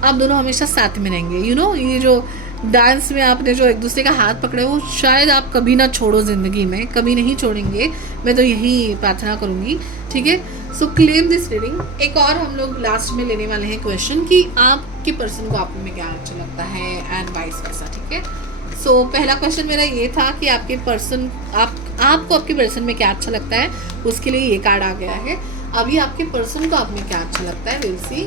आप दोनों हमेशा साथ में रहेंगे. ये जो डांस में आपने जो एक दूसरे का हाथ पकड़े, वो शायद आप कभी ना छोड़ो ज़िंदगी में, कभी नहीं छोड़ेंगे. मैं तो यही प्रार्थना करूँगी, ठीक है. सो क्लेम दिस रीडिंग. एक और हम लोग लास्ट में लेने वाले हैं क्वेश्चन कि आपके पर्सन को आप में क्या अच्छा लगता है, एंड वाइस वर्सा, ठीक है. सो पहला क्वेश्चन मेरा ये था कि आपके पर्सन आपको आपके पर्सन में क्या अच्छा लगता है, उसके लिए ये कार्ड आ गया है. अभी आपके पर्सन को आप में क्या अच्छा लगता है, विल सी.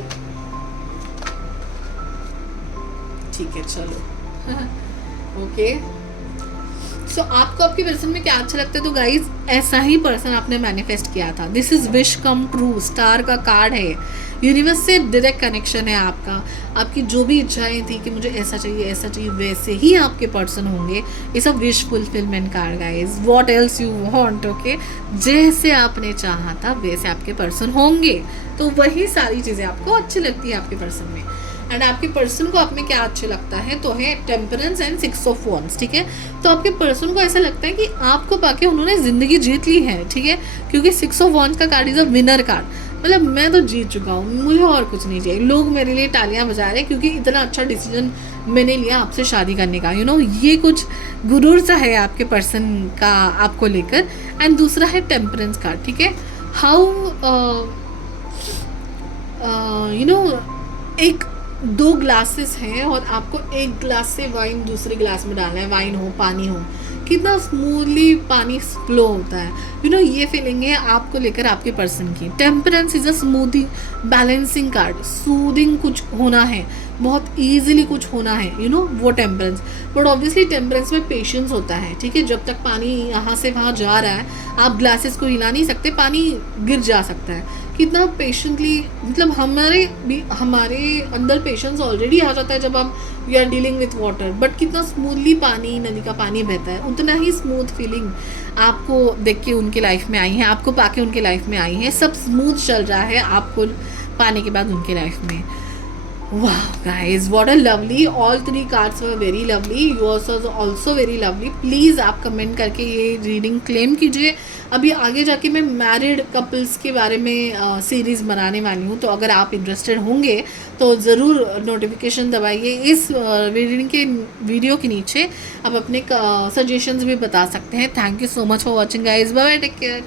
ठीक है, चलो. ओके, सो आपको आपके पर्सन में क्या अच्छा लगता है. तो गाइज ऐसा ही पर्सन आपने मैनिफेस्ट किया था. This is wish come true. Star का कार्ड है, यूनिवर्स से डायरेक्ट कनेक्शन है आपका. आपकी जो भी इच्छाएं थी कि मुझे ऐसा चाहिए वैसे ही आपके पर्सन होंगे. It's a wish fulfilment card guys. What else you want. Okay, जैसे आपने चाहा था वैसे आपके पर्सन होंगे. तो वही सारी चीज़ें आपको अच्छी लगती है आपके पर्सन में. एंड आपके पर्सन को आप में क्या अच्छे लगता है, तो है टेम्परेंस एंड 6 ऑफ वॉन्ड्स, ठीक है. तो आपके पर्सन को ऐसा लगता है कि आपको पाके उन्होंने ज़िंदगी जीत ली है, ठीक है, क्योंकि 6 ऑफ वॉन्ड्स का card is a winner card. मतलब मैं तो जीत चुका हूँ, मुझे और कुछ नहीं चाहिए. लोग मेरे लिए तालियां बजा रहे हैं क्योंकि इतना अच्छा डिसीजन मैंने लिया आपसे शादी करने का. ये कुछ गुरूर सा है आपके पर्सन का आपको लेकर. एंड दूसरा है टेम्परेंस कार्ड, ठीक है. हाउ एक 2 ग्लासेस हैं और आपको एक ग्लास से वाइन दूसरे ग्लास में डालना है. वाइन हो, पानी हो, कितना स्मूथली पानी फ्लो होता है. ये फीलिंग है आपको लेकर आपके पर्सन की. Temperance is a smoothing balancing card. Soothing कुछ होना है, बहुत ईजिली कुछ होना है, वो टेम्परेंस. बट ऑब्वियसली टेम्परेंस में पेशेंस होता है, ठीक है. जब तक पानी यहाँ से वहाँ जा रहा है, आप ग्लासेस को हिला नहीं सकते, पानी गिर जा सकता है. कितना पेशेंटली, मतलब हमारे अंदर पेशेंस ऑलरेडी आ जाता है जब हम we are dealing with water. But कितना स्मूथली पानी, नदी का पानी बहता है, उतना ही स्मूथ फीलिंग आपको देख के उनके लाइफ में आई है, आपको पाके उनके लाइफ में आई है. सब स्मूथ चल रहा है आपको पाने के बाद उनके लाइफ में. Wow guys, what a lovely, all 3 cards were very lovely. Yours was also very lovely. Please आप कमेंट करके ये रीडिंग क्लेम कीजिए. अभी आगे जाके मैं मैरिड कपल्स के बारे में सीरीज़ बनाने वाली हूँ, तो अगर आप इंटरेस्टेड होंगे तो ज़रूर नोटिफिकेशन दबाइए. इस रीडिंग के वीडियो के नीचे आप अपने सजेशंस भी बता सकते हैं. Thank you so much for watching guys. Bye bye, take care.